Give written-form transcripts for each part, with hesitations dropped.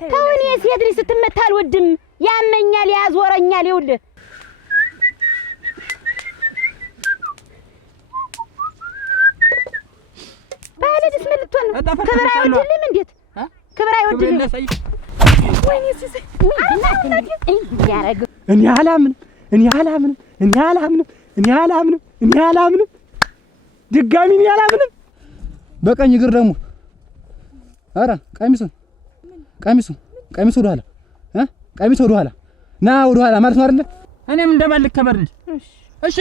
ተውኔ ሴት ልጅ ስትመታ አልወድም ያመኛል ያዞረኛል ይውልህ ባለድስ ምን ልትሆን ነው ክብር አይወድልም እንዴት ክብር አይወድልም ወይኔ ሲስ እኔ አላምንም ድጋሚ እኔ አላምንም በቀኝ እግር ደግሞ አራ ቀሚሱ ወደ ኋላ ቀሚሱ ወደ ኋላ ና ወደ ኋላ ማለት ነው አይደለ እኔም እንደማልክ ከበር እንጂ እሺ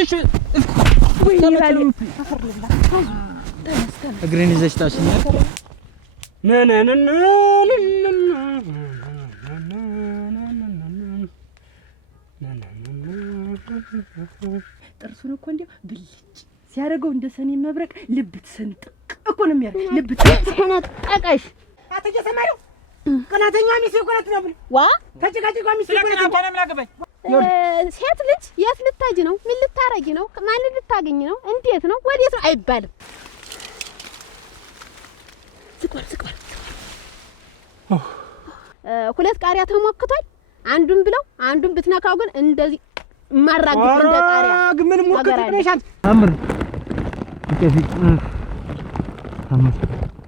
ወይ ይባል እግሬን ይዘሽ ታሽኛል ጥርሱን እኮ እንዴ ብልጭ ሲያደርገው እንደ ሰኔ መብረቅ ልብ ትሰንጥቅ እኮ ነው የሚያደርግ ልብ ትሰነጥቀሽ አትጀሰማዩ ቀናተኛ ሚስት ቆናት ነው ዋ ተጨቃጭቃ ሚስት ቆናት ነው ላገባኝ ሴት ልጅ የት ልታጅ ነው ምን ልታረጊ ነው ማን ልታገኝ ነው እንዴት ነው ወዴት ነው አይባልም ዝቋር ሁለት ቃሪያ ተሞክቷል አንዱን ብለው አንዱን ብትነካው ግን እንደዚህ ማራግፍ እንደ ቃሪያ ምን ሞክት ነሻት አምር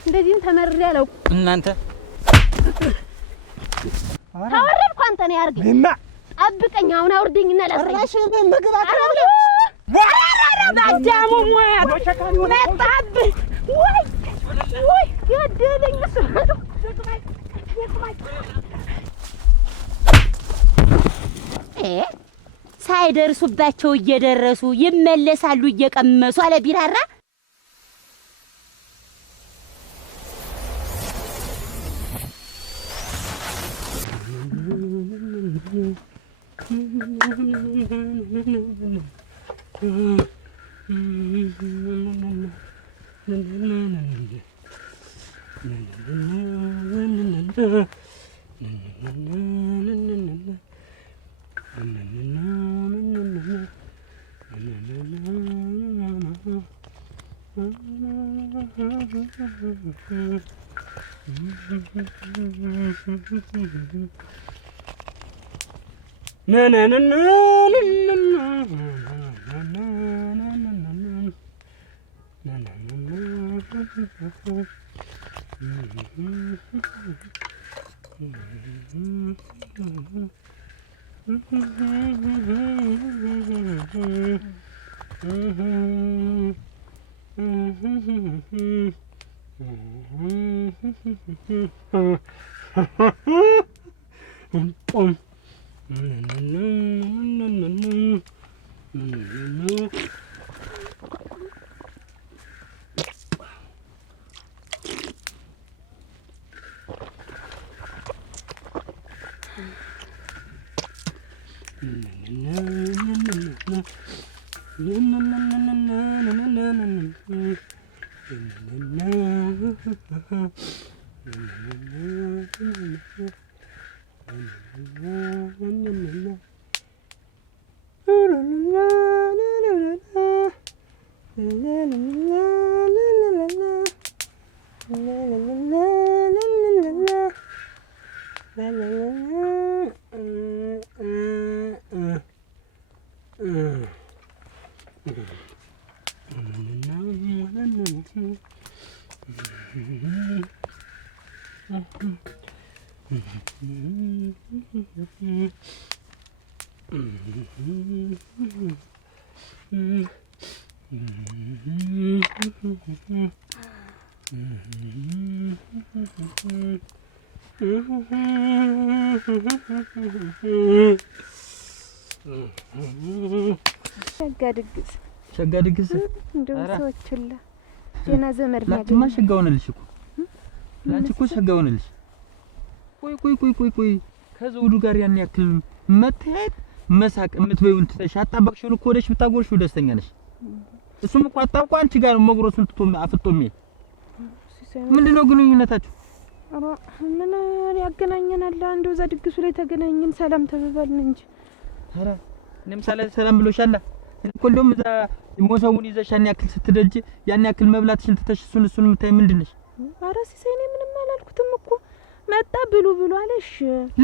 እንደዚህም ተመርሬ ያለው እናንተ ታወረድኩ አንተ ነው ያርግ እማ አብቀኝ አሁን አውርደኝና ላስረሽ ምግብ አቀረብ ባዳሙ ሞያ መጣብ ወይ ገደለኝ እሱ ሳይደርሱባቸው እየደረሱ ይመለሳሉ እየቀመሱ አለ ቢራራ ሸጋ ድግስ እንደው ሰዎችላ ዜና ዘመድ ላንቺማ ሸጋውንልሽ እኮ ላንቺ እኮ ሸጋውንልሽ ቆይ ከዘውዱ ጋር ያን ያክል መተያየት መሳቅ የምትበይውን ትተሽ አጣባቅሽውን እኮ ወደሽ ብታጎርሽው ደስተኛ ነሽ እሱም እኮ አጣብቆ አንቺ ጋር መጉረሱን ትቶ አፍጦም ምንድነው ግንኙነታችሁ ምን ያገናኘናል አንዱ እዛ ድግሱ ላይ ተገናኘን ሰላም ተበባልን እንጂ ኧረ እኔም ሰላም ብሎሻል እኮ እንደውም እዛ ሞሰቡን ይዘሽ ያን ያክል ስትደጅ ያን ያክል መብላትሽን ትተሽ እሱን የምታይ ምንድነሽ ኧረ ሲሳይ እኔ ምንም አላልኩትም እኮ መጣ ብሉ ብሉ አለሽ።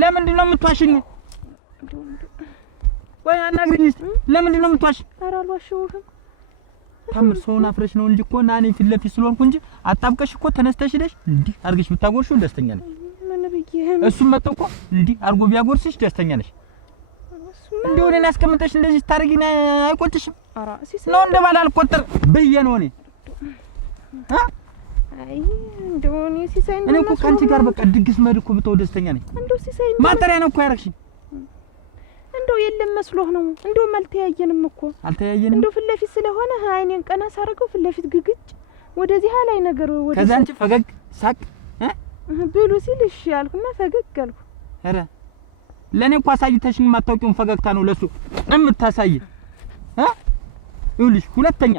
ለምንድን ነው የምትዋሽኝ? ወይ አናግሪኝ እስቲ። ለምንድን ነው የምትዋሽ? ኧረ አልዋሽሁም። ታምር ሰውን አፍረሽ ነው እንጂ እኮ እና እኔ ፊት ለፊት ስለሆንኩ እንጂ አጣብቀሽ እኮ ተነስተሽ ሄደሽ እንዲህ አድርገሽ ብታጎርሺው ደስተኛ ነኝ። ምን ብዬሽ? እሱም መጥቶ እኮ እንዲህ አድርጎ ቢያጎርስሽ ደስተኛ ነሽ። እንደው እኔን አስቀምጠሽ እንደዚህ ስታደርጊኝ አይቆጭሽም? ኧረ ነው እንደባል አልቆጥር ብዬሽ ነው እኔ አይ እንደው እኔ ሲሳይ እኔ እኮ ካንቺ ጋር በቃ ድግስ መሄድ እኮ ብተው ደስተኛ ነኝ። እንደው ሲሳይ ማጠሪያ ነው እኮ ያደረግሽኝ። እንደው የለም መስሎህ ነው። እንደው አልተያየንም እኮ አልተያየንም። እንደው ፊት ለፊት ስለሆነ አይኔን ቀና ሳረገው ፊት ለፊት ግግጭ ወደዚህ ላይ ነገር ወደ ከዛ አንቺ ፈገግ ሳቅ ብሉ ሲል እሺ አልኩና ፈገግ አልኩ። ኧረ ለኔ እኮ አሳይተሽኝ የማታውቂውን ፈገግታ ነው ለሱ የምታሳይ። ይኸውልሽ ሁለተኛ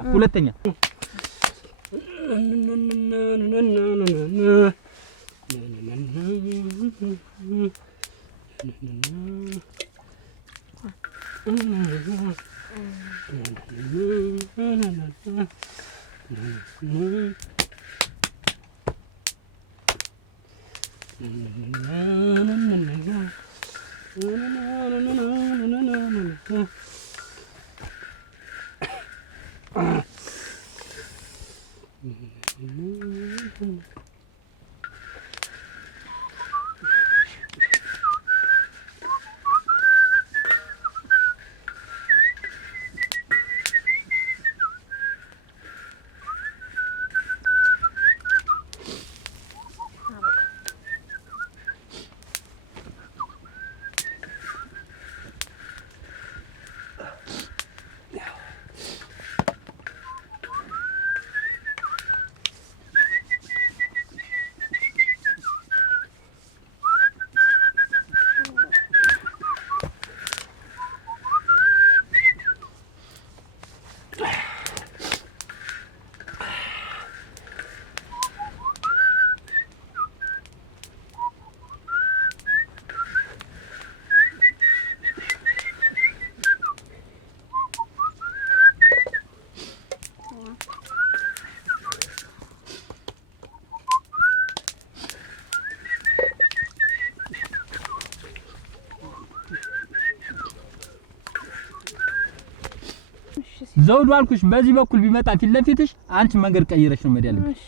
ዘውዱ አልኩሽ። በዚህ በኩል ቢመጣ ፊት ለፊትሽ አንቺ መንገድ ቀይረሽ ነው መድ ያለብሽ።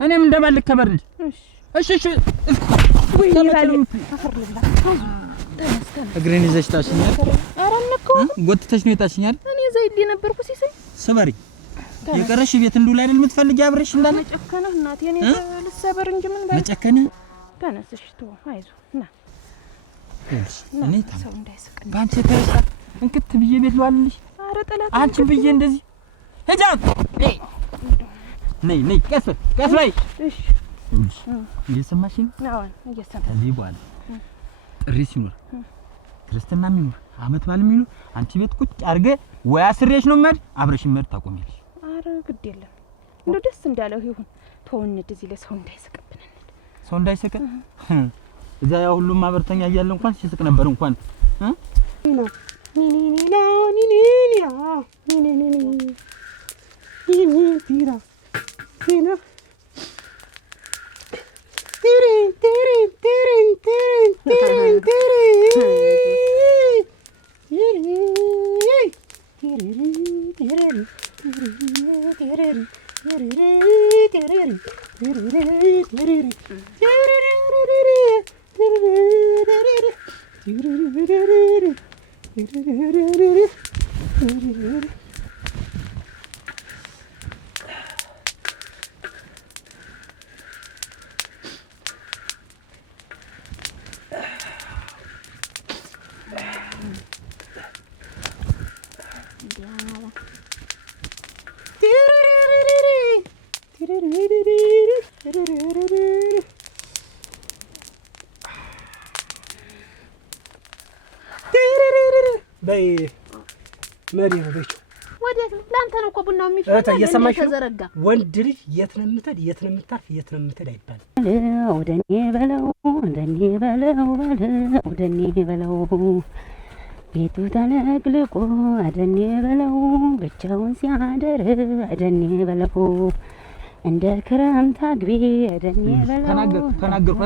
እኔም እንደባልክ ከበር እንጂ እሺ ወይ ይባል አፈርልላ እግሬን ይዘሽ ታሽኛል። አረንኩ ጎትተሽ ነው የታሽኛል። እኔ ዘይድ ነበርኩ ሲሰይ ሰበሪ የቀረሽ ቤት እንዱላ አይደል የምትፈልጊ አብረሽ እንዳለ መጨከነህ እናቴ እኔ ልሰበር እንጂ ምን ባይ መጨከነህ ተነስሽ ቶ አይዞ ና እኔ ታው እንዳይስቀኝ ባንቺ ተረሳ እንክት ብዬ ቤት ልዋልልሽ። አረ ጠላት አንቺ ብዬ እንደዚህ ሄጃት ነይ ቀስ በይ። እሺ እየሰማሽኝ ነው? እየሰማሽ ከዚህ በኋላ ጥሪ ሲኖር ክርስትና የሚኖር አመት ባል የሚኖር አንቺ ቤት ቁጭ አድርገ ወይ አስሬሽ ነው ማለት አብረሽኝ መድ ታቆሚያለሽ። አረ ግድ የለም እንደው ደስ እንዳለው ይሁን ተወንድ እዚህ ለሰው እንዳይስቅብን ሰው እንዳይስቅ እዛ ያው ሁሉም ማበርተኛ እያለ እንኳን ሲስቅ ነበር እንኳን በይ መሪ ነው ቤቱ ወዴት ነው? ላንተ ነው እኮ ቡናው የሚፈላ እየሰማሽ ተዘረጋ። ወንድ ልጅ የት ነው የምትሄድ የት ነው የምታርፍ የት ነው የምትሄድ አይባልም። ወደኔ በለው ወደኔ በለው ቤቱ ተለቅልቆ አደኔ በለው ብቻውን ሲያደር አደኔ በለው እንደ ክረምት አግቢ ደኔ በለው ተናገርኩ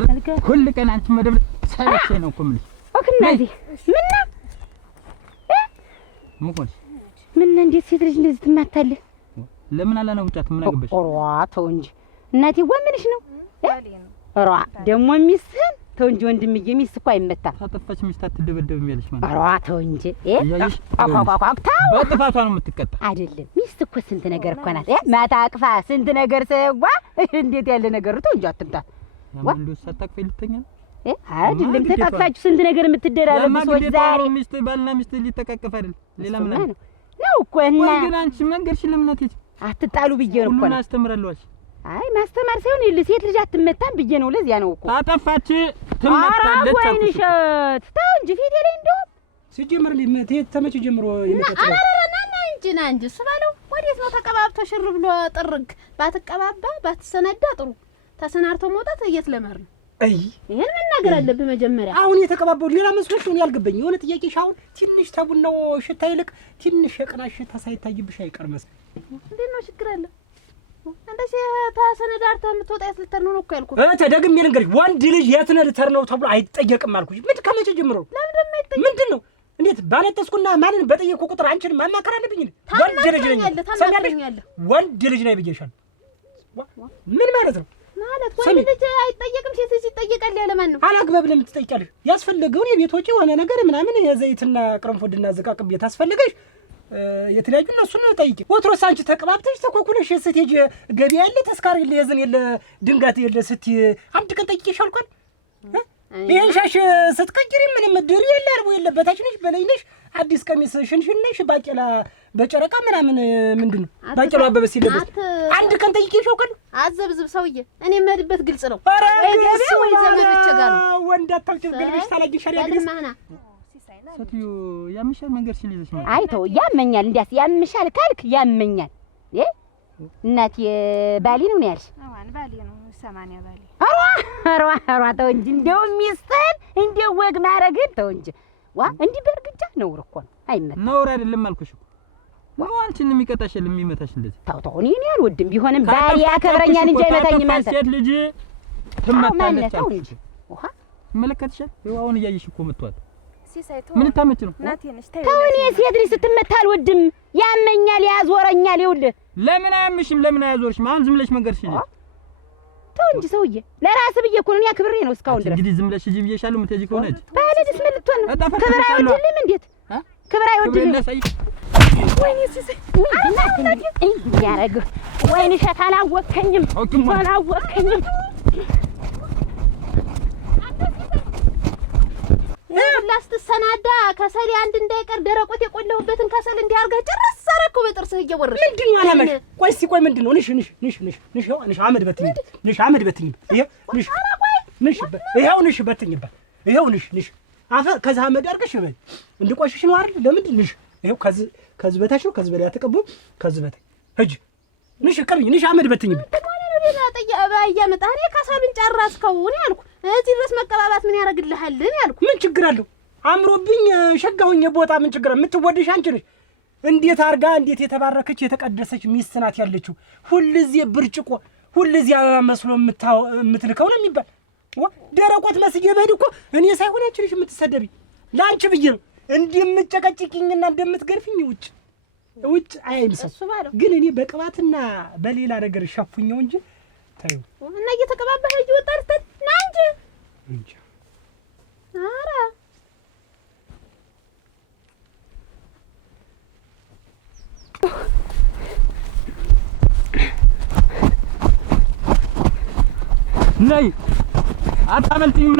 ሁሉ ቀን አንቺ መደብ ሰለቼ ነው እኮ የምልሽ ኦክናዚ ምን እንዴት ሴት ልጅ እንደዚህ ትማታለህ ለምን አላናውጣት ምን አገበሽ ኦሯ ተው እንጂ እናቴ ወምንሽ ነው ኦሯ ደግሞ ሚስህን ተው እንጂ ወንድምዬ ሚስት እኮ አይመታም ታጠፋች ሚስት አትደበደብም ያለሽ ማለት ኦሯ ተው እንጂ በጥፋቷ ነው የምትቀጣ አይደለም ሚስት እኮ ስንት ነገር እኮ ናት ማታ አቅፋ ስንት ነገር ሰዋ እንዴት ያለ ነገር ተው እንጂ አትምታት ወንዱ ሳታቅፈ ልተኛ አይደለም ተቃቅፋችሁ ስንት ነገር የምትደራረቡ ሰዎች ዛሬ ሚስት ባልና ሚስት ሊተቃቀፍ አይደል ሌላ ምን ነው እኮ እና ግን አንቺ መንገርሽ ለምን አትጣሉ ብዬ ነው እኮ ሁሉን አስተምራለሁ አይ ማስተማር ሳይሆን ሴት ልጅ አትመታም ብዬ ነው ለዚያ ነው እኮ ታጠፋች ትመታለች ወይንሸት ተው እንጂ ፊቴ ላይ እንደው ሲጀምር ተመቼ ጀምሮ ይመጣጣል ና እንጂ እሱ ባለው ወዴት ነው ተቀባብቶ ሽር ብሎ ጥርግ ባትቀባባ ባትሰነዳ ጥሩ ተሰናርቶ መውጣት እየተለመር ነው አይ ይሄን መናገር አለብህ መጀመሪያ አሁን የተቀባበው ሌላ መስሎሽ ነው ያልገበኝ የሆነ ጥያቄሽ አሁን ትንሽ ተቡናው ሽታ ይልቅ ትንሽ የቅናሽ ሽታ ሳይታይብሽ አይቀርመስ እንዴ ነው ችግር አለ እንደዚህ ተሰነዳርታ የምትወጣ የትልተር ነው እኮ ያልኩት ደግሜ ልንገርሽ ወንድ ልጅ የትልተር ነው ተብሎ አይጠየቅም አልኩሽ ምን ከመቼ ጀምሮ ለምን አይጠየቅ ምንድነው እንዴት ባነጠስኩና ማንን በጠየቁ ቁጥር አንቺን ማማከር አለብኝ ወንድ ልጅ ነኝ ወንድ ልጅ ነኝ ብዬሻለሁ ምን ማለት ነው ማለት ወንድ ልጅ አይጠየቅም ሴት ልጅ ይጠየቃል ያለ ማን ነው አላግባብ ለምን ትጠይቂያለሽ ያስፈልገው የቤት ወጪ ሆነ ነገር ምናምን የዘይትና ቅርንፉድና ዝቃቅም ቤት አስፈልገሽ የተለያዩ እነሱን ጠይቂ ወትሮስ አንቺ ተቀባብተሽ ተኮኩለሽ ስትሄጂ ገበያ ያለ ተስካር የለ የዘን የለ ድንጋት የለ ስትይ አንድ ቀን ጠይቂሽ አልኳል ይሄን ሻሽ ስትቀይሪ ምንም ድሪ የለ አርቦ የለበታች ነሽ በላይ ነሽ አዲስ ቀሚስ ሽንሽነሽ ባቄላ በጨረቃ ምናምን ምንድነው ባቄላ አበበስ ይለበስ አንድ ቀን ጠይቂሽ አልኳል አዘብዝብ ሰውዬ እኔ መድበት ግልጽ ነው ወይ ገበያ ወይ ዘመድ ብቻ ጋር ነው ወንድ አታውቂው ግልብሽ ታላጊ ሸሪያ ግልጽ ሰትዩ ያምሻል መንገር ሲልይዘሽ ነው አይተው ያመኛል እንዲያስ ያምሻል ካልክ ያመኛል እናት ባሊ ነው ያልሽ አዋን ባሊ ነው 80 ባሊ አሯ ተው እንጂ እንደው ሚስተን እንደው ወግ ማረግን ተው እንጂ ዋ እንዲህ በርግጫ ነውር እኮ ነው አይመጣ ነውር አይደለም አልኩሽ እኮ አንቺን የሚቀጣሽ የሚመታሽ እንደዚህ ታው እኔ አልወድም ቢሆንም ባሊ ያከብረኛል እንጂ አይመታኝም ማለት ሴት ልጅ ትመታለች እንጂ ውሃ መለከትሻል አሁን እያየሽ እኮ መጥቷል ምን ታመጭ ነው ተው እኔ ሴት ልጅ ስትመታ አልወድም ያመኛል ያዞረኛል ይኸውልህ ለምን አያምሽም ለምን አያዞርሽም አሁን ዝም ብለሽ መንገርሽ ነው ተው እንጂ ሰውዬ ለራስ ብዬ እኮ ነው ያክብሬ ነው እስካሁን ድረስ እንግዲህ ዝም ብለሽ ሂጂ ብዬሻለሁ የምትሄጂ ከሆነች ባለድስ ምን ልትሆን ነው ክብር አይወድልም እንዴት ክብር አይወድልም ወይኔ ሲሰይ ያረግ ወይኔ ሸታ አላወከኝም ላስትሰናዳ ከሰል አንድ እንዳይቀር ደረቆት የቆለሁበትን ከሰል እንዲያርጋ ጭራስ ሰረከው በጥርስህ እየወረደ ምንድነው አላመሽ ቆይ እስኪ ቆይ ምንድነው ንሽ አመድ በትኝ ይሄው ንሽ በትኝበት ይሄው ንሽ አፈር ከዛ አመድ አርገሽ በይ እንድቆሽሽ ነው አይደል ለምንድን ንሽ ይሄው ከዚህ በታች ነው ከዚህ በላይ አትቀበው ከዚህ በታች ሂጂ ንሽ ቀርኝ ንሽ አመድ በትኝበት ሌላ ጠያባ ያመጣህ እኔ ከሰሉን ጨራስከው ነው ያልኩ እዚህ ድረስ መቀባባት ምን ያደርግልሃል ነው ያልኩ ምን ችግር አለው አምሮብኝ ሸጋውኝ ቦታ ምን ችግር የምትወደሽ አንቺ ነሽ እንዴት አርጋ እንዴት የተባረከች የተቀደሰች ሚስት ናት ያለችው ሁልጊዜ ብርጭቆ ሁልጊዜ አበባ መስሎ የምትልከው ነው የሚባል ደረቆት መስዬ በሄድ እኮ እኔ ሳይሆን አንቺ ነሽ የምትሰደቢ ለአንቺ ብዬ ነው እንደምትጨቀጭቂኝና እንደምትገርፊኝ ውጭ አይምሰል ግን እኔ በቅባትና በሌላ ነገር ሸፉኝው እንጂ ታዩ እና እየተቀባባህ እየወጣህ ና እንጂ ኧረ ነይ አታመልጥኝም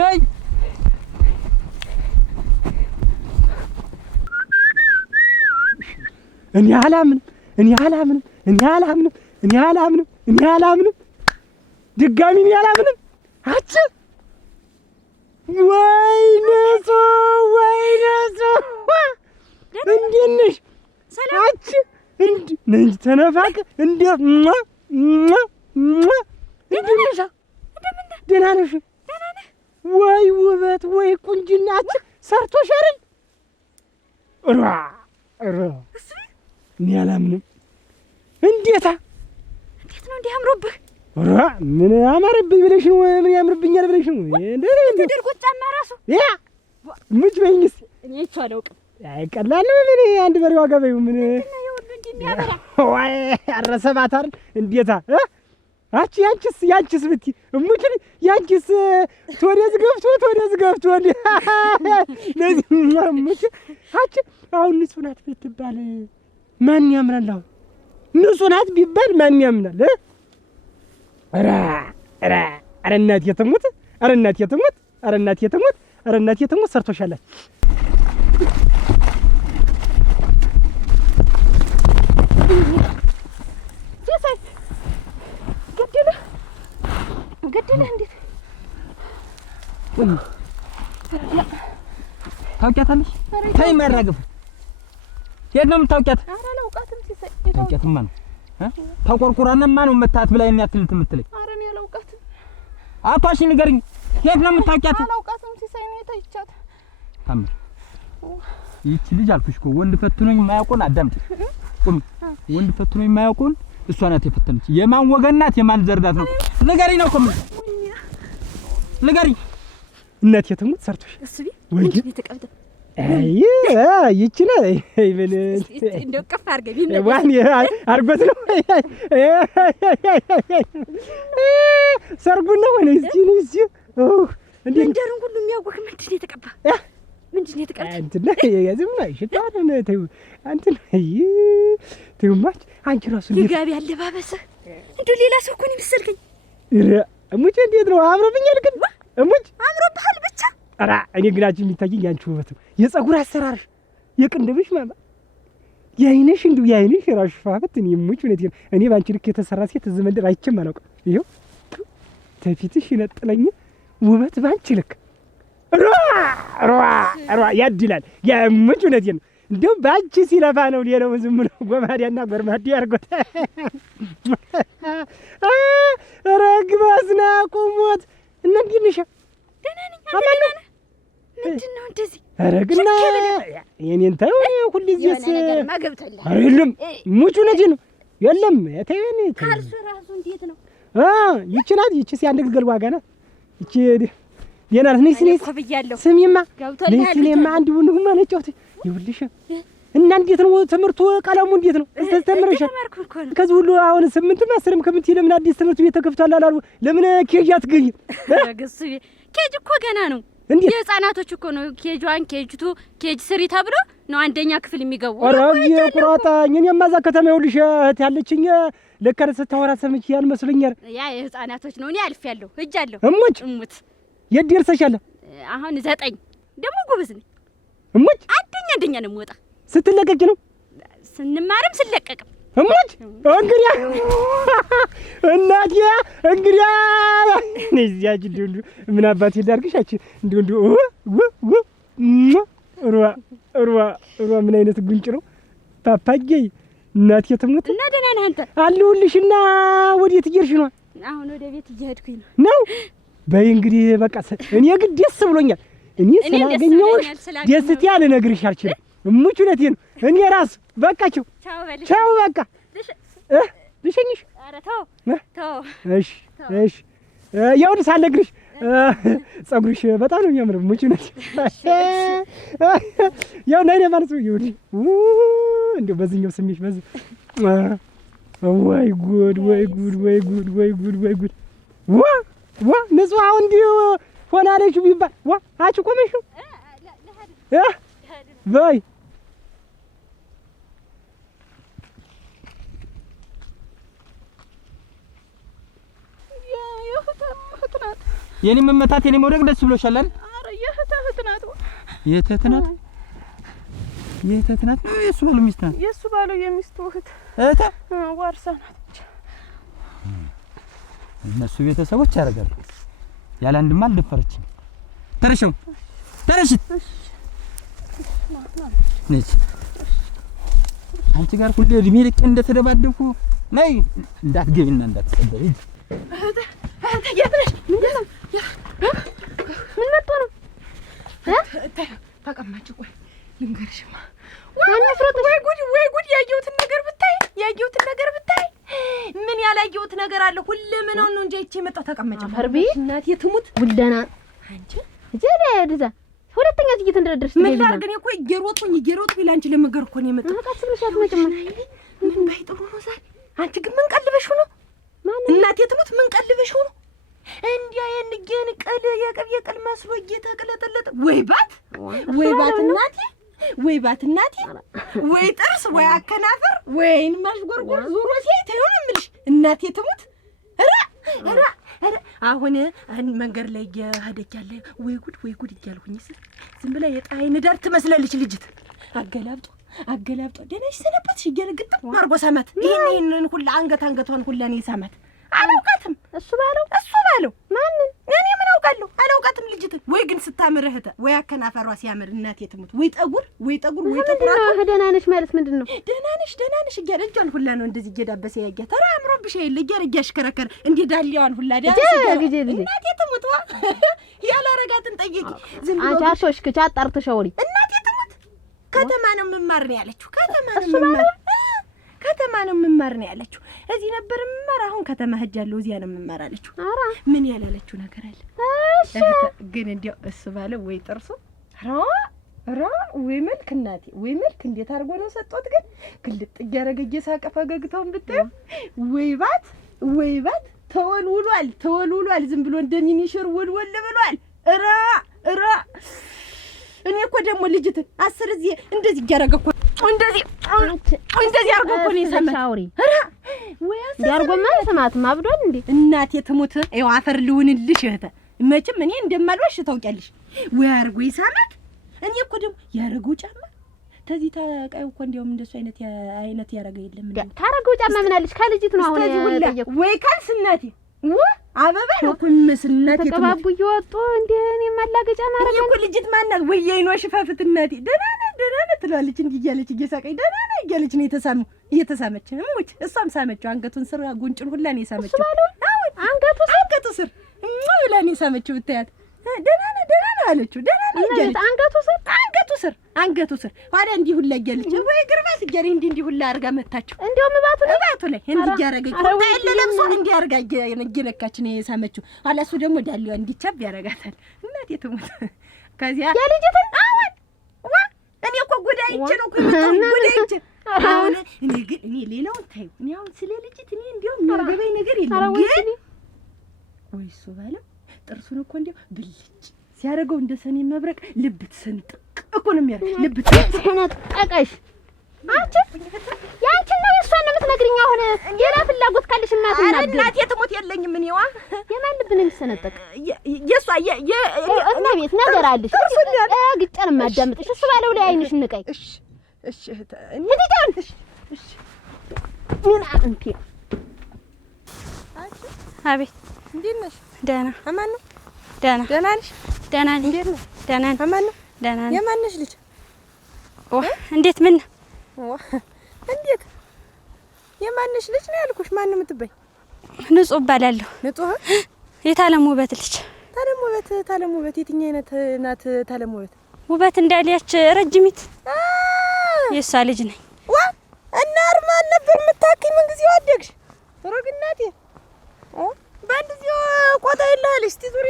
ነይ እኔ አላምንም ድጋሚ እኔ አላምንም አጭ ወይነሱ እንዴት ነሽ አጭ እንዴ ተነፋቅ እንዴ እንዴ ደህና ነሽ ወይ ውበት ወይ ቁንጅና አጭ ሰርቶሽ አይደል እኔ አላምንም። እንዴት ነው እንዲህ አምሮብህ? ኧረ ምን አማረብኝ ብለሽ ነው? ምን ያምርብኛል ብለሽ ነው? እንዴ ድርጎት ጫማ ራሱ ያ ሙጭ በይኝስ። እኔ እሱ አላውቅም። አይ ቀላል ነው። ምን አንድ በሬ ዋጋ በይው ምን ይሁን እንዴ የሚያበራ ወይ አረሰባት አይደል? እንዴታ ያንቺስ ብቲ እሙች ያንቺስ ተወደዝ ገብቶ ለዚህ እሙች አሁን ንጹህ ናት ብትባል ማን ያምናል? አሁን ንጹህ ናት ቢባል ማን ያምናል? ኧረ እናቴ ትሙት፣ ኧረ እናቴ ትሙት ሰርቶሻል። ገደለህ እንዴት? ታውቂያታለሽ? ተይ ማራገፍ። የት ነው የምታውቂያት? ኧረ አላውቃትም። ሲሳይ ታውቂያትማ ነው ተቆርቁራንማ ነው መታት ብላኝ ያክል ትምትለኝ። ኧረ እኔ አላውቃትም። አቷሽ ንገሪኝ፣ የት ነው የምታውቂያት? አላውቃትም ሲሳይ ነው የተይቻት። ታምር ይህች ልጅ አልኩሽ እኮ ወንድ ፈትኖኝ የማያውቁን አዳምጪ። ቁም ወንድ ፈትኖኝ የማያውቁን እሷ ናት የፈተነች። የማን ወገን ናት? የማን ዘርዳት ነው? ንገሪኝ ነው እኮ ንገሪኝ። እናቴ ትሙት ሰርቶሽ እሱ ምንድን ነው የተቀበተ? አይ ይቺ ነው ምን እንደው ቀፍ አድርገኝ ዋን አርጎት ነው ሰርጉን ነው ወይ እዚህ እንዴ እንደሩን ሁሉ የሚያውቅ ምንድን ነው የተቀባ? ምንድን ነው የተቀባ? እንትና የዝም ነው ሽታው ነው ተይው አንተ ተይውማች አንቺ ራሱ ይጋቢ አለባበስህ እንደው ሌላ ሰው እኮ ነው የሚመስልከኝ። እሙች እንዴት ነው አምሮብኛል? ግን እሙች አምሮብሃል ብቻ። ኧረ እኔ ግናችን የሚታየኝ ያንቺ ውበት ነው። የፀጉር አሰራርሽ፣ የቅንድብሽ ማማ፣ የዓይንሽ እንደው የዓይንሽ ራሱ ፋፈት። እኔ እሙች እውነቴን ነው እኔ ባንቺ ልክ የተሰራ ሴት እዚህ መንደር አይቼም አላውቅም። ይኸው ተፊትሽ ይነጥለኝ ውበት ባንቺ ልክ ያድላል። የእሙች እውነቴን ነው እንደው ባንቺ ሲለፋ ነው ሌላው ዝም ብሎ ጎማዲያና ጎርማዲ አድርጎት። ረግባስና ቁሞት እና እንዴት ነሽ? ደህና ነኝ። አማን ነው። ምንድን ነው እንደዚህ? ኧረ ግና የኔን ተይው። ሁልጊዜስ ማገብተልህ አይደለም ሙቹ ነጂ ነው የለም ተይው። ካልሱ ራሱ እንዴት ነው? ይቺ ናት። ይቺ ሲያንድ ግልገል ዋጋ ናት። ይቺ ደህና ነሽ? ነይ ስሚማ፣ ነይ ስሚማ አንድ ወንድማ ነጫውት ይኸውልሽ። እና እንዴት ነው ትምህርቱ? ቀለሙ እንዴት ነው? ተስተምረሻል? ከዚህ ሁሉ አሁን 8ም 10ም ከምትይ ለምን አዲስ ትምህርት ቤት ተከፍቷል አላሉ? ለምን ኬጅ አትገኝም? ረግሱ ኬጅ እኮ ገና ነው። የህፃናቶች እኮ ነው ኬጅ 1 ኬጅ 2 ኬጅ 3 ተብሎ ነው አንደኛ ክፍል የሚገቡ። ኧረ የቁራጣኝ እኔማ እዛ ከተማ ይኸውልሽ እህት ያለችኝ ለከረ ስታወራ ሰምቼ ያልመስለኛል። ያ የህፃናቶች ነው። እኔ አልፌያለሁ ሂጃለሁ። እሙች የት ደርሰሻል? አሁን 9 ደግሞ ጎበዝ ነኝ። እሙች አንደኛ ነው የምወጣ። ስትለቀቂ ነው? ስንማርም ስለቀቅም። እሙች እንግዲያ እናቴ እንግዲያ ነዚያጅ እንዲሁ ምን አባቴ ላድርግሻች እንዲሁ ሩዋ ምን አይነት ጉንጭ ነው ፓፓዬ? እናቴ ትሙት እና ደህና ነህ አንተ? አለሁልሽና ወዴት እየሄድሽ ነው? አሁን ወደ ቤት እየሄድኩኝ ነው። በይ እንግዲህ በቃ እኔ ግን ደስ ብሎኛል። እኔ ስላገኘሁሽ ደስታ ልነግርሽ አልችልም። እሙች እውነቴን ነው። እኔ ራሱ በቃቸው ቻው በቃ ልሸኝሽ። ኧረ ተው። እሺ ይኸውልሽ ሳልነግርሽ ፀጉርሽ በጣም ነው የሚያምረው። እሙች እውነቴን ያው ነይ ማለት ነው። ይኸውልሽ እንደው በዚህኛው ስሜሽ በዚህ ወይ ጉድ ዋ ንጹህ አሁን እንዲሁ ሆናለች ቢባል ዋ አንቺ ቆመሽ ነው በይ የኔ መመታት የኔ መውደቅ ደስ ብሎሻል አይደል? ኧረ የእህት ናት። የእህት ናት ነው የእሱ ባሉ ሚስት ናት። የእሱ ባሉ የሚስቱ እህት ዋርሳ ናት። እነሱ ቤተሰቦች ያደርጋሉ። ያለ አንድማ አልደፈረችም። ተረሽው ነጭ አንቺ ጋር ሁሌ እድሜ ልክ እንደተደባደብኩ ነይ እንዳትገቢና እንዳትሰደሪ። የት ነሽ? ምንድን ነው? ምን መጥቶ ነው? ተቀማጭ ቆይ ልንገርሽማ። ወይ ጉድ ያየሁትን ነገር ያየሁት ነገር አለ። ሁለመናው ነው እንጂ አይቼ መጣሁ። ተቀመጭ ፈርቢ እናቴ ትሙት ውልደና አንቺ ጀለ ያድዛ ሁለተኛ እየተንደረደርሽ ምን ላድርግ? እኔ እኮ እየሮጥኩኝ ላንቺ ለመገር እኮ ነው የመጣሁት። አታስብልሻት መጭማ ምን ባይጥሩ ነው ዛሬ። አንቺ ግን ምን ቀልበሽ ነው? ማን እናቴ ትሙት ምን ቀልበሽ ነው? እንዲያ የንገን ቀል የቅል መስሎ እየተቀለጠለጠ ወይባት እናቴ ወይ ጥርስ ወይ አከናፈር ወይን ማሽጎርጎር ዙሮ ሲያይ ተይሆን እምልሽ እናቴ ትሙት ራ አሁን መንገድ ላይ እየሄደች ያለ ወይ ጉድ እያልኩኝ ዝም ብላ የጣይ ንዳር ትመስላለች ልጅት። አገላብጦ ደነሽ ሰነበትሽ እየነግጥ ማርጎ ሳማት። ይሄንን ሁላ አንገቷን ሁላ ነው ሳማት። አላውቃትም። እሱ ባለው ማንን እኔ ምን አውቃለሁ? አላውቃትም ልጅት። ወይ ግን ስታምር እህተ ወይ አከናፈሯ ሲያምር እናቴ ትሙት። ወይ ጠጉር ደህና ነሽ ማለት ምንድነው? ደህና ነሽ እያለጃን ሁላ ነው እንደዚህ እየዳበሰ ያያት። ኧረ አምሮብሽ አይደል እያሽከረከረ እንዴ ዳሊያዋን ሁላ ጊዜ እናቴ ትሙት። ያላረጋትን ጠይቂ። ዝም ብሎ አንቺ አሶሽክቻ አጣርተሻውሪ እናቴ ትሙት። ከተማ ነው መማር ነው ያለችው። ከተማ ነው መማር ነው ያለችው። እዚህ ነበር መማር፣ አሁን ከተማ ሄጃለሁ እዚያ ነው መማር አለችው። ኧረ ምን ያላለችው ነገር አለ? እሺ ግን እንዲያው እሱ ባለ ወይ ጥርሱ ራ ወይ መልክ እናቴ ወይ መልክ እንዴት አድርጎ ነው ሰጥቶት ግን ግልጥ እያረገ እየሳቀ ፈገግታውን ብታዩ ወይባት ተወልውሏል። ዝም ብሎ እንደሚኒሽር ወልወል ብሏል። ራ እኔ እኮ ደግሞ ልጅት 10 ጊዜ እንደዚህ እያረገ እኮ እንደዚህ አርጎ እኮ ነው የሰማው። ያርጎማ ሰማትማ አብዷል እንዴ እናቴ ትሙት። ይኸው አፈር ልሁንልሽ እህተ መቼም እኔ እንደማልዋሽ ታውቂያለሽ። ወይ አርጎ ይሳማት። እኔ እኮ ደግሞ ያረገው ጫማ ተዚህ ታቃዩ እኮ እንደውም እንደሱ አይነት ያረገ የለም እንዴ። ታረገው ጫማ ምን አለሽ? ከልጅት ነው አሁን ያጠየቁ ወይ ካልስ እናቴ አበባ ነው እኮ የሚመስል እናቴ ትሙት። ተቀባቡ ይወጡ እንዴ እኔ ማላገጫ ማረጋ እኮ ልጅት ማናት ወይ የይኗ ሽፋፍት እናቴ ደህና ነህ ትላለች። እንዲህ እያለች እየሳቀኝ ደህና ነህ እያለች ነው እየተሳመች እሙት። እሷም ሳመችው አንገቱን ስር ጉንጭን ሁላ ነው የሳመችው። አንገቱ ስር ብላ ነው የሳመችው ብታያት። ደህና ነህ አለችው። ደህና ነህ እያለች አንገቱ ስር ኋላ እንዲህ ሁላ እያለች ወይ ግርባት እያለች እንዲህ ሁላ አርጋ መታችው። እንደውም እባቱ ላይ እንዲህ እያረገች ታይለ ለምሶ እንዲህ አርጋ እየነካች ነው የሳመችው። ኋላ እሱ ደግሞ ዳሊዋ እንዲቻብ ያረጋታል። እናቴ ትሙት። ከዚያ የልጅትን እኔ እኮ ጉዳይቼ ነው እኮ ጉዳይቼ። አሁን እኔ ሌላውን ታዩ። እኔ አሁን ስለ ልጅት እኔ እንዲያው የሚያገባኝ ነገር የለም። ግን ወይ እሱ ባለው ጥርሱን እኮ እንዲያው ብልጭ ሲያደርገው እንደ ሰኔ መብረቅ ልብ ትሰንጥቅ እኮ ነው የሚያደርግ። ልብ ትሰነጥቀቀሽ አንቺ ያንቺን ነው እሷን ነው የምትነግሪኝ? አሁን ሌላ ፍላጎት ካለሽ እናቴ ትሞት የለኝም። እኔዋ የማን ልብ ነው የሚሰነጠቅ? የሷ እና ቤት ነገር አለሽ ግጫን የማዳምጥሽ እሱ ባለው ላይ አይንሽ ንቀይ። እሺ ምን አንቺ አቤት እንዴት ነሽ? ደህና አማን ነው? ደህና ነሽ? ደህና ነኝ። እንዴት ነሽ? ደህና ነኝ። አማን ነው? ደህና ነኝ። የማን ነሽ ልጅ? እንዴት ምን እንዴት የማን ነሽ ልጅ ነው ያልኩሽ? ማን ነው የምትበይ? ንጹህ እባላለሁ። ንጹህ የታለም ውበት ልጅ። ታለም ውበት የትኛው አይነት ናት? ታለም ውበት እንዳልያች ረጅሚት የሷ ልጅ ነኝ። እና አርማን ነበር የምታክኝ። ምን ጊዜው አደግሽ? ሮግናቴ በአንድ ጊዜው ቆጣ ይላል። እስቲ ዙሪ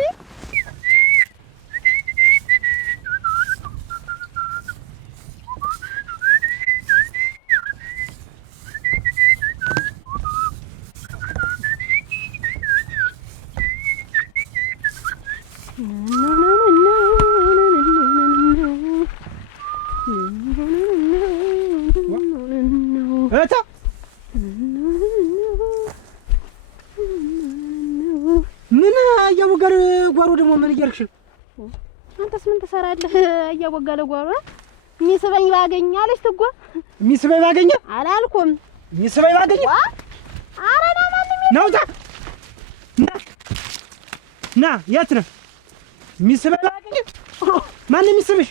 ምን አያወጋለ ጓሮ ደግሞ ምን እያልክሽ? አንተስ ምን ትሰራለህ? አያወጋለ ጓሮ የሚስበኝ ባገኝ አለች ትጓ። የሚስበኝ ባገኝ አላልኩም። የሚስበኝ ባገኝ ኧረ ና ማንም ነውታ ና የት ነህ? የሚስበኝ ባገኝ ማን የሚስብሽ?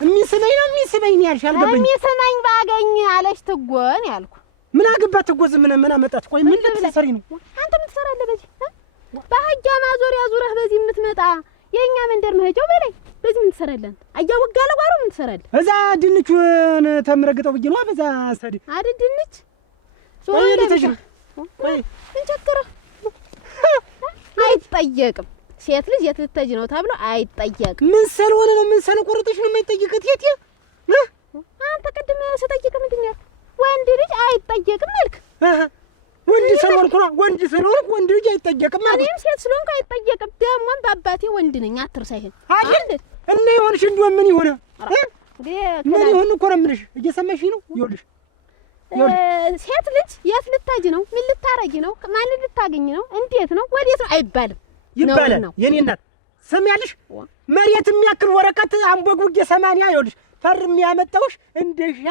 የሚስበኝ ነው የሚስበኝ ነው ያልሽ? አልገባኝም። የሚስበኝ ባገኝ አለች ትጎን ያልኩ። ምን አገባት ትጎዝ? ምን አመጣት? ቆይ ምን ልትሰሪ ነው? አንተ ምን ትሰራለህ በዚህ? በአህያ ማዞሪያ ዙረህ በዚህ የምትመጣ የኛ መንደር መሄጃው በላይ በዚህ ምን ትሰራለህ? አያወጋለ ጓሮ ምን ትሰራለህ? እዛ ድንቹን ተምረግጠው ብዬ ነው በዛ ሰድ አይደል ድንች ወይ ልትሽ ምን ቸገረህ? አይጠየቅም። ሴት ልጅ የት ልትሄጂ ነው ተብሎ አይጠየቅም። ምን ስለሆነ ነው? ምን ስለቆረጠሽ ነው የማይጠይቅት? የት አንተ ቅድም ስጠይቅ ምንድን ነው ወንድ ልጅ አይጠየቅም አልክ? ወንድ ስለሆንኩ ነው። ወንድ ስለሆንኩ ወንድ ልጅ አይጠየቅም ማለት እኔም ሴት ስለሆንኩ አይጠየቅም። ደሞም በአባቴ ወንድ ነኝ አትርሳ። ይሄን አይደል እና ይሆንሽ እንደው ምን ይሆነ ምን ይሆን እኮ ነው የምልሽ። እየሰማሽኝ ነው? ይኸውልሽ ሴት ልጅ የት ልትሄጂ ነው? ምን ልታረጊ ነው? ማን ልታገኝ ነው? እንዴት ነው? ወዴት ነው አይባልም። ይባላል። የኔ እናት ሰሚያለሽ? መሬት የሚያክል ወረቀት አንቦግቡጌ 80 ይኸውልሽ ፈርም ያመጣሁሽ እንደሻ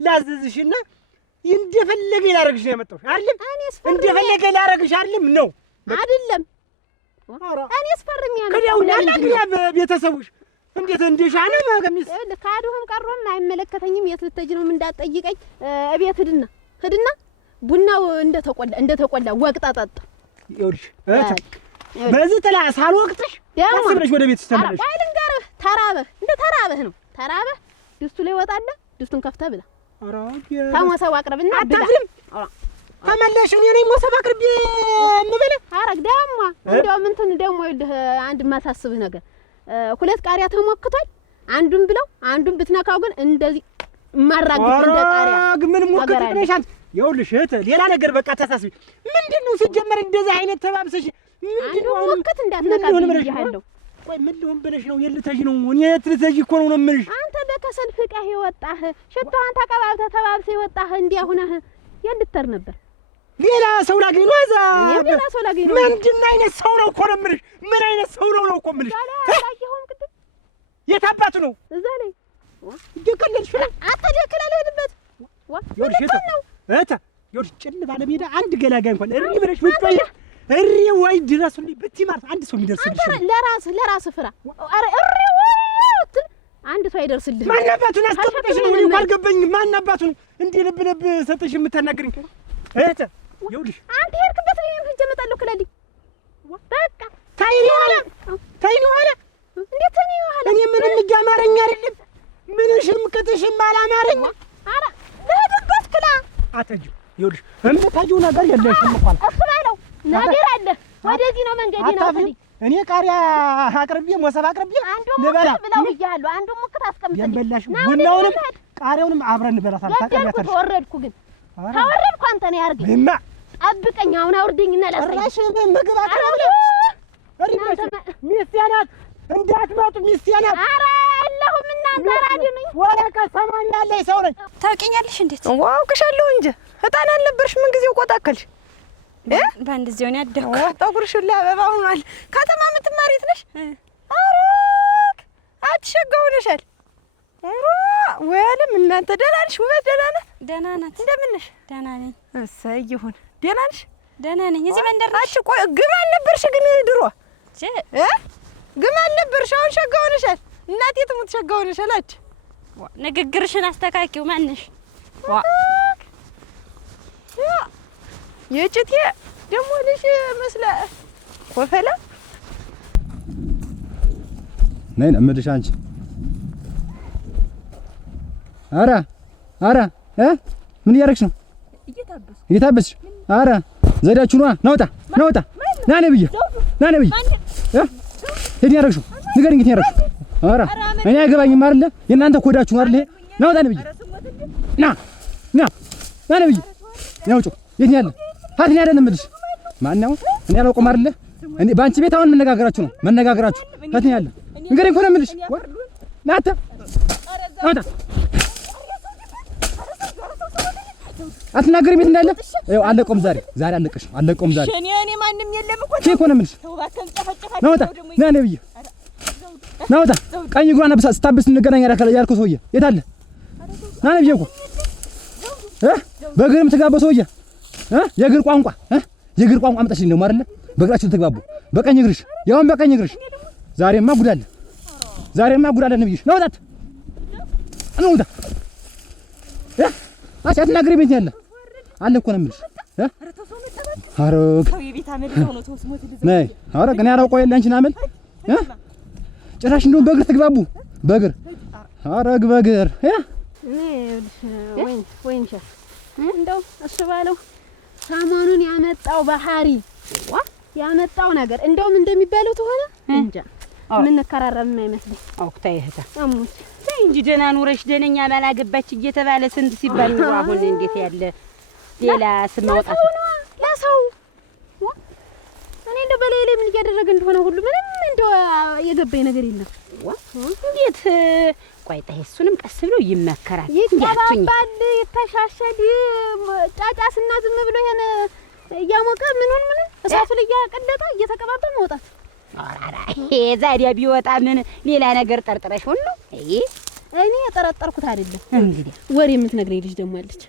ላዘዝሽና እንደፈለገ ላረግሽ ነው ያመጣሁሽ አይደለም? እንደፈለገ ላረግሽ አይደለም ነው አይደለም? እኔስ ፈርም ያመጣሁሽ ከዲያው ያላግሪያ ቤተሰቦች እንዴት እንደሻነ ማገሚስ ካዱህም ቀሮም አይመለከተኝም። የት ልትሄጂ ነው? ምን እንዳትጠይቀኝ። እቤት ሂድና ቡናው እንደተቆላ ወቅጣ ጠጣ። ይኸውልሽ በዚህ ጥላ ሳልወቅጥሽ አስብለሽ ወደ ቤት ስትመለሽ ባይልንገርህ ተራበህ ነው ተራበህ ድስቱ ላይ ወጣለ ድስቱን ከፍተህ ብላ። ተሞሰብ አቅርብና አታፍሪም? ተመለሽ። እኔ ነኝ ሞሰብ አቅርቤ የምበላ። አረግ ደግሞ እንደውም እንትን ደግሞ ይኸውልህ አንድ የማሳስብህ ነገር 2 ቃሪያ ተሞክቷል። አንዱን ብለው አንዱን ብትነካው ግን እንደዚህ ማራግፍ እንደ ቃሪያ ምን ሞክተሽ ነሽ አንተ? ይኸውልሽ እህት ሌላ ነገር በቃ ተሳስቢ። ምንድነው ሲጀመር እንደዚህ አይነት ተባብሰሽ ምንድነው ሞክት እንዳትነካ ብያለሁ። ቆይ ምን ልሆን ብለሽ ነው? የልተጂ ነው እኔ የትልተጂ እኮ ነው የምልሽ። አንተ በከሰል ፍቃህ ይወጣህ ሽቶህን ተቀባብተህ ተባብሰህ ይወጣህ እንዲያ ሁነህ የልተር ነበር። ሌላ ሰው ላገኝ ነው እዛ። ሌላ ሰው ላገኝ ነው። ምንድን አይነት ሰው ነው እኮ ነው የምልሽ። ምን አይነት ሰው ነው እኮ የምልሽ። ታላየሁም ቅድም የት አባቱ ነው? እዛ ላይ ደከለልሽ ነው አትደከለ ለሄድበት ይኸውልሽ እህት ይኸውልሽ ጭል ባለ ሜዳ አንድ ገላጋይ እንኳን እሪ ብለሽ ብትቆይ እሪ ወይ ድረሱልኝ ብትይ ማለት አንድ ሰው የሚደርስልሽ አንተ ለራስህ ፍራ። አረ እሪ ወይ እንትን አንድ ሰው አይደርስልህ። ማን አባቱን አስቀምጠሽ ነው? እኔ አልገባኝም። ማን አባቱን እንዴ ልብ ሰጥሽ የምታናግሪኝ? እህት ይኸውልሽ አንተ ሄድክበት እኔም ሂጅ እመጣለሁ ክለልኝ። በቃ ታይኒ ኋላ እንዴት ታይኒ ኋላ? እኔ ምንም እያማረኝ አይደለም። ምንሽም ቅጥሽም አላማረኝ። አረ ለሄድበት ክላ አትሄጂ። ይኸውልሽ እምታጂው ነገር የለሽም እኮ እሱ ባለው ነገር አለ። ወደዚህ ነው መንገዴ ነው እንግዲህ እኔ ቃሪያ አቅርቤ ሞሰብ አቅርቤ ልበላ ብለው ይያሉ አንዱ ሙክት አስቀምጠኝ የምበላሽ ቡናውንም ቃሪያውንም አብረን እንበላታለን። ታቀርያታለሽ። ተወረድኩ ግን ተወረድኩ። አንተ ነው ያርገኝ እማ ጠብቀኝ። አሁን አውርደኝና ራሽ ምግብ አቅርቤ ሚስቴ ናት እንዳትመጡ ሚስቴ ናት። ኧረ የለሁም እናንተ አራድምኝ። ወረቀት 80 ያለኝ ሰው ነኝ። ታውቂኛለሽ? እንዴት አውቅሻለሁ እንጂ ህጣን አልነበርሽ? ምን ጊዜው ቆጣከልሽ? በአንድ ጊዜው ነው ያደኩ። ጠጉርሽ ሁሉ አበባ ሆኗል። ከተማ የምትማሪት ነሽ? አረክ አትሸጋው ነሻል። ወለም እናንተ ደህና ነሽ? ውበት ደህና ናት? ደህና ናት። እንደምን ነሽ? ደህና ነኝ። እሰይ ይሁን። ደህና ነሽ? ደህና ነኝ። እዚህ መንደር ነሽ? ቆይ ግማን ነበርሽ ግን ድሮ ግማን ነበርሽ። አሁን ሸጋው ነሻል። እናቴ ትሙት ሸጋው ነሻል። ንግግርሽን አስተካኪው። ማንሽ የጭቴ ደግሞ ልጅ መስለ ኮፈላ ነይ ነው የምልሽ አንቺ። ኧረ ምን እያደረግሽ ነው? እየታበስሽ። ኧረ ዘዴያችሁ ነዋ። ናውጣ ና ነይ ብዬሽ የት ያደረግሽው? ንገሪኝ፣ የት ያደረግሽው? ኧረ እኔ አይገባኝም አይደለ? የእናንተ ኮዳችሁ ነው አይደለ? ናውጣ ነይ ብዬሽ ና ነይ ብዬሽ ያውጩ። የት ነው ያለ? ሀት ነው ያለን የምልሽ። ማነው? እኔ አላውቅም አይደለ? እኔ በአንቺ ቤት አሁን መነጋገራችሁ ነው መነጋገራችሁ። ሀት ነው ያለ? ንገሪኝ እኮ ነው የምልሽ። ናታ አትናገሪም የት እንዳለ? ይኸው አለቀውም። ዛሬ አለቀውም። ዛሬ እኔ ማንም የለም እኮ እኮ ነው የምልሽ። ናውጣ ና ነይ ብዬሽ ናውጣ። ቀኝ እግሯን ስታብስ እንገናኝ ያልከው ሰውዬ የት አለ? ና ነይ ብዬሽ እኮ በእግር የምትጋባው ሰውዬ የእግር ቋንቋ አምጣሽልኝ ደግሞ አይደለ? በእግራችሁ ልትግባቡ በቀኝ እግርሽ ያውን በቀኝ እግርሽ። ዛሬማ ጉድ አለ ነው ብዬሽ ናውጣት ናውጣ። አትናገሪም የት ያለ? አለ እኮ ነው የምልሽ። አረግ ነይ አረግ እኔ አላውቀው የለ አንቺን አመል ጭራሽ እንደውም በእግር ትግባቡ በእግር አረግ በእግር እኔ ወይን እንደው እሱ ባለው ሰሞኑን ያመጣው ባህሪ ያመጣው ነገር እንደውም እንደሚባለው ተሆነ እንጃ ምን ከራረም የማይመስል አውክታ ይሄታ አሙት እንጂ ደህና ኑረሽ ደህነኛ ባላገባች እየተባለ ስንት ሲባል ነው። አሁን እንዴት ያለ ሌላ ስም ማውጣት ለሰው እኔ እንደው በሌላ ምን እያደረገ እንደሆነ ሁሉ ምንም እንደው የገባኝ ነገር የለም። እንዴት ቆይታ እሱንም ቀስ ብሎ ይመከራል፣ ይባባል፣ ይተሻሻል። ጫጫስና ዝም ብሎ ይሄን እያሞቀ ምኑን እሳቱ ላይ እያቀለጠ እየተቀባበ መውጣት። አራራ ዛዲያ ቢወጣ ምን ሌላ ነገር ጠርጥረሽ ሁሉ እኔ የጠረጠርኩት አይደለም። እንግዲህ ወሬ የምትነግረኝ ልጅ ደግሞ አለች።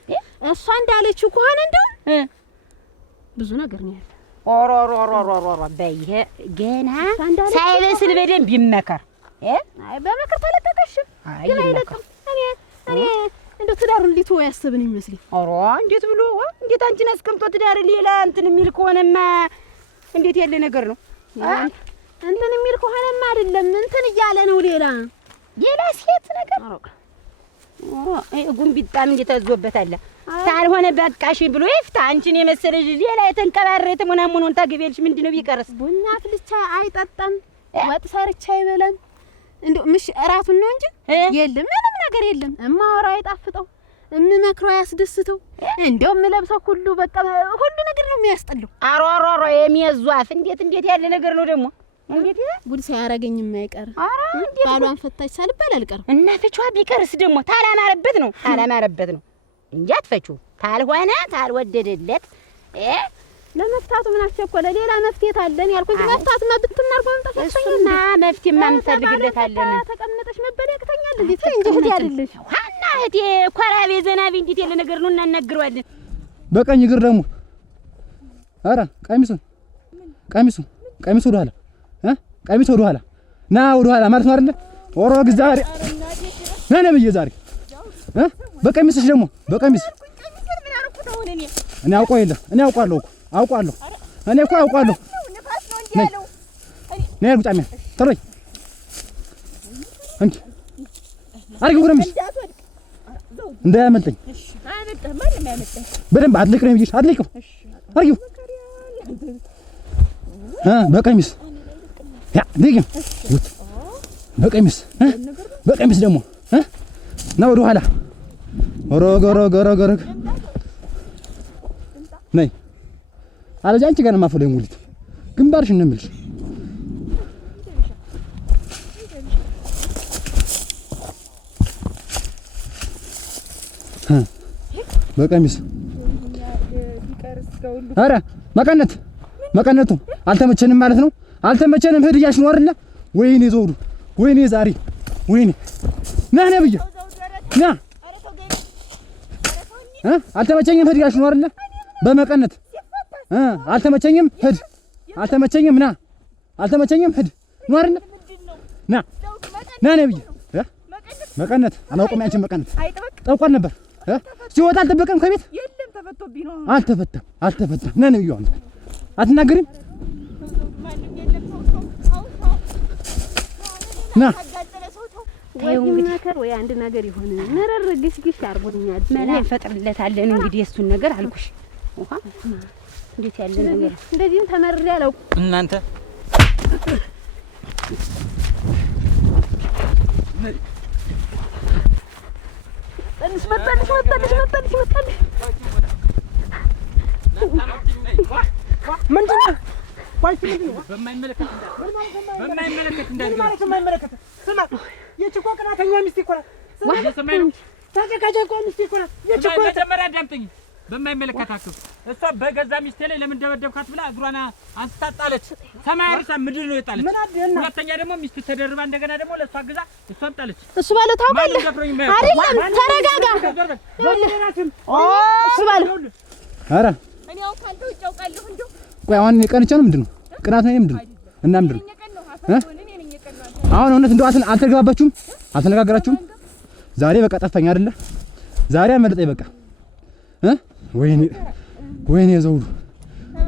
እሷ እንዳለችው ከሆነ እንደው ብዙ ነገር ነው ያለ። ኦሮሮሮሮሮ በይሄ ገና ሳይበስል በደንብ ይመከር። አይ በመከር ተለቀቀሽ ግን አይለቅም። እኔ እንደው ትዳሩን እንዴት ወይ ያሰብን ይመስል ኦሮ እንዴት ብሎ እንዴት አንቺን አስቀምጦ ትዳር ሌላ እንትን የሚል ከሆነማ እንዴት ያለ ነገር ነው? እንትን የሚል ከሆነማ አይደለም እንትን እያለ ነው ሌላ ሴት ነገር ጉንቢጣም እንዴት አዞበታል። ታልሆነ በቃሽ ብሎ ይፍታ። አንቺን የመሰለሽ ሌላ የተንቀባረረ ተሞናሞኑን ታገቢልሽ ምንድነው ቢቀርስ? ቡና አፍልቻ አይጠጣም፣ ወጥ ሰርቻ አይበላም። እንደው ምሽ እራቱን ነው እንጂ የለም ምንም ነገር የለም። እማወራው አይጣፍጠው፣ እምመክረው ያስደስተው። እንደው እምለብሰው ሁሉ በቃ ሁሉ ነገር ነው የሚያስጠላው። አሮሮሮ የሚያዟፍ እንዴት ያለ ነገር ነው ደግሞ እንዴት ጉድ ሳያረገኝ የማይቀር ባሏን ፈታች ሳልባል አልቀርም። እና ፍቿ ቢቀርስ ደግሞ ታላማረበት ነው እንጂ አትፈቹ። ታልሆነ ታልወደደለት ለመፍታቱ ምን አስቸኮለ? ሌላ መፍትሄ ታለን ያልኩት መፍታቱማ ብትናርጎ እሱና መፍትሄማ እንፈልግለታለን። ተቀመጠሽ መበለክተኛል እንዴ? እንጂ እህቴ አይደለሽ ዋና እህቴ ኮራቤ ዘናቢ እንዴት ያለ ነገር ነው እናናግረዋለን። በቀኝ እግር ደግሞ አረ ቀሚሱ ወደ ኋላ ቀሚሱ ወደ ኋላ ወደ ኋላ ማለት ነው አይደለ? ኦሮ ግዛሬ ነብዬ ዛሬ በቀሚስሽ ደግሞ በቀሚስ እኔ አውቀዋለሁ እኔ እኮ አውቃለሁ። ነይ ጉጫሜ ተሮይ አንቺ አርጊው ጉረምሽ እንዳያመልጠኝ በደንብ አድልቅ ነው ብዬሽ አድልቀው አርጊው በቀሚስ ያ ዲግም በቀሚስ ደግሞ ነው ወደ ኋላ ኦሮጎሮጎሮጎሮ ነይ አለዚህ አንቺ ጋር ማፈለ ሙሉት ግንባርሽን ነው የምልሽ። በቀሚስ አረ መቀነቱ አልተመቸንም ማለት ነው። አልተመቸንም ሂድ እያልሽ ነው አይደለ? ወይኔ ዘውዱ ወይኔ ዛሬ ወይኔ ና ነብዬ ና አልተመቸኝም ሂድ እያልሽ ነው አይደለ? በመቀነት አልተመቸኝም ሂድ አልተመቸኝም ና አልተመቸኝም ሂድ ነው አይደለ? ና ነብዬ መቀነት አላውቅም። ያንቺን መቀነት ጠውቋል ነበር ሲወጣ አልጠበቀም ከቤት የለም ተፈቶብኝ ነው። አልተፈታም ና ነብዬ አትናገሪም ና ወይ ነገር ወይ አንድ ነገር ይሆን መረር ግሽግሽ አርጎኛል። መላ እንፈጥርለታለን እንግዲህ እሱን ነገር አልኩሽ። ውሃ እንዴት ያለ ነገር እንደዚህም ተመርሬ አላውቅም። እናንተ መጣልሽ ምንድን ነው? በማይመለከት ስማ የችኮ ቅናተኛ ሚስት እኮ ናት። ተጨቃጨቆ ሚስት እኮ ናት። የችኮ መጀመሪያ አዳምጠኝ። በማይመለከታችሁ እሷ በገዛ ሚስቴ ላይ ለምን ደበደብካት ብላ እግሯን አንስታ ጣለች። ሰማያዊ ምድር ነው የጣለች። ሁለተኛ ደግሞ ሚስት ተደርባ እንደገና ደግሞ ለእሷ ግዛ እሷን ጣለች። እሱ ባለው ታውቃለህ አይደለም? ተረጋጋ። እሱ ባለው ኧረ እኔ አውቃለሁ እጫውቃለሁ እንደው ቆይ አሁን የቀንቻ ነው ምንድነው? ቅናት ነው ምንድነው? እና ምንድነው? አሁን እውነት እንደው አልተግባባችሁም? አልተነጋገራችሁም? ዛሬ በቃ ጠፋኝ አይደለ? ዛሬ አመለጠኝ በቃ ወይኔ ዘውዱ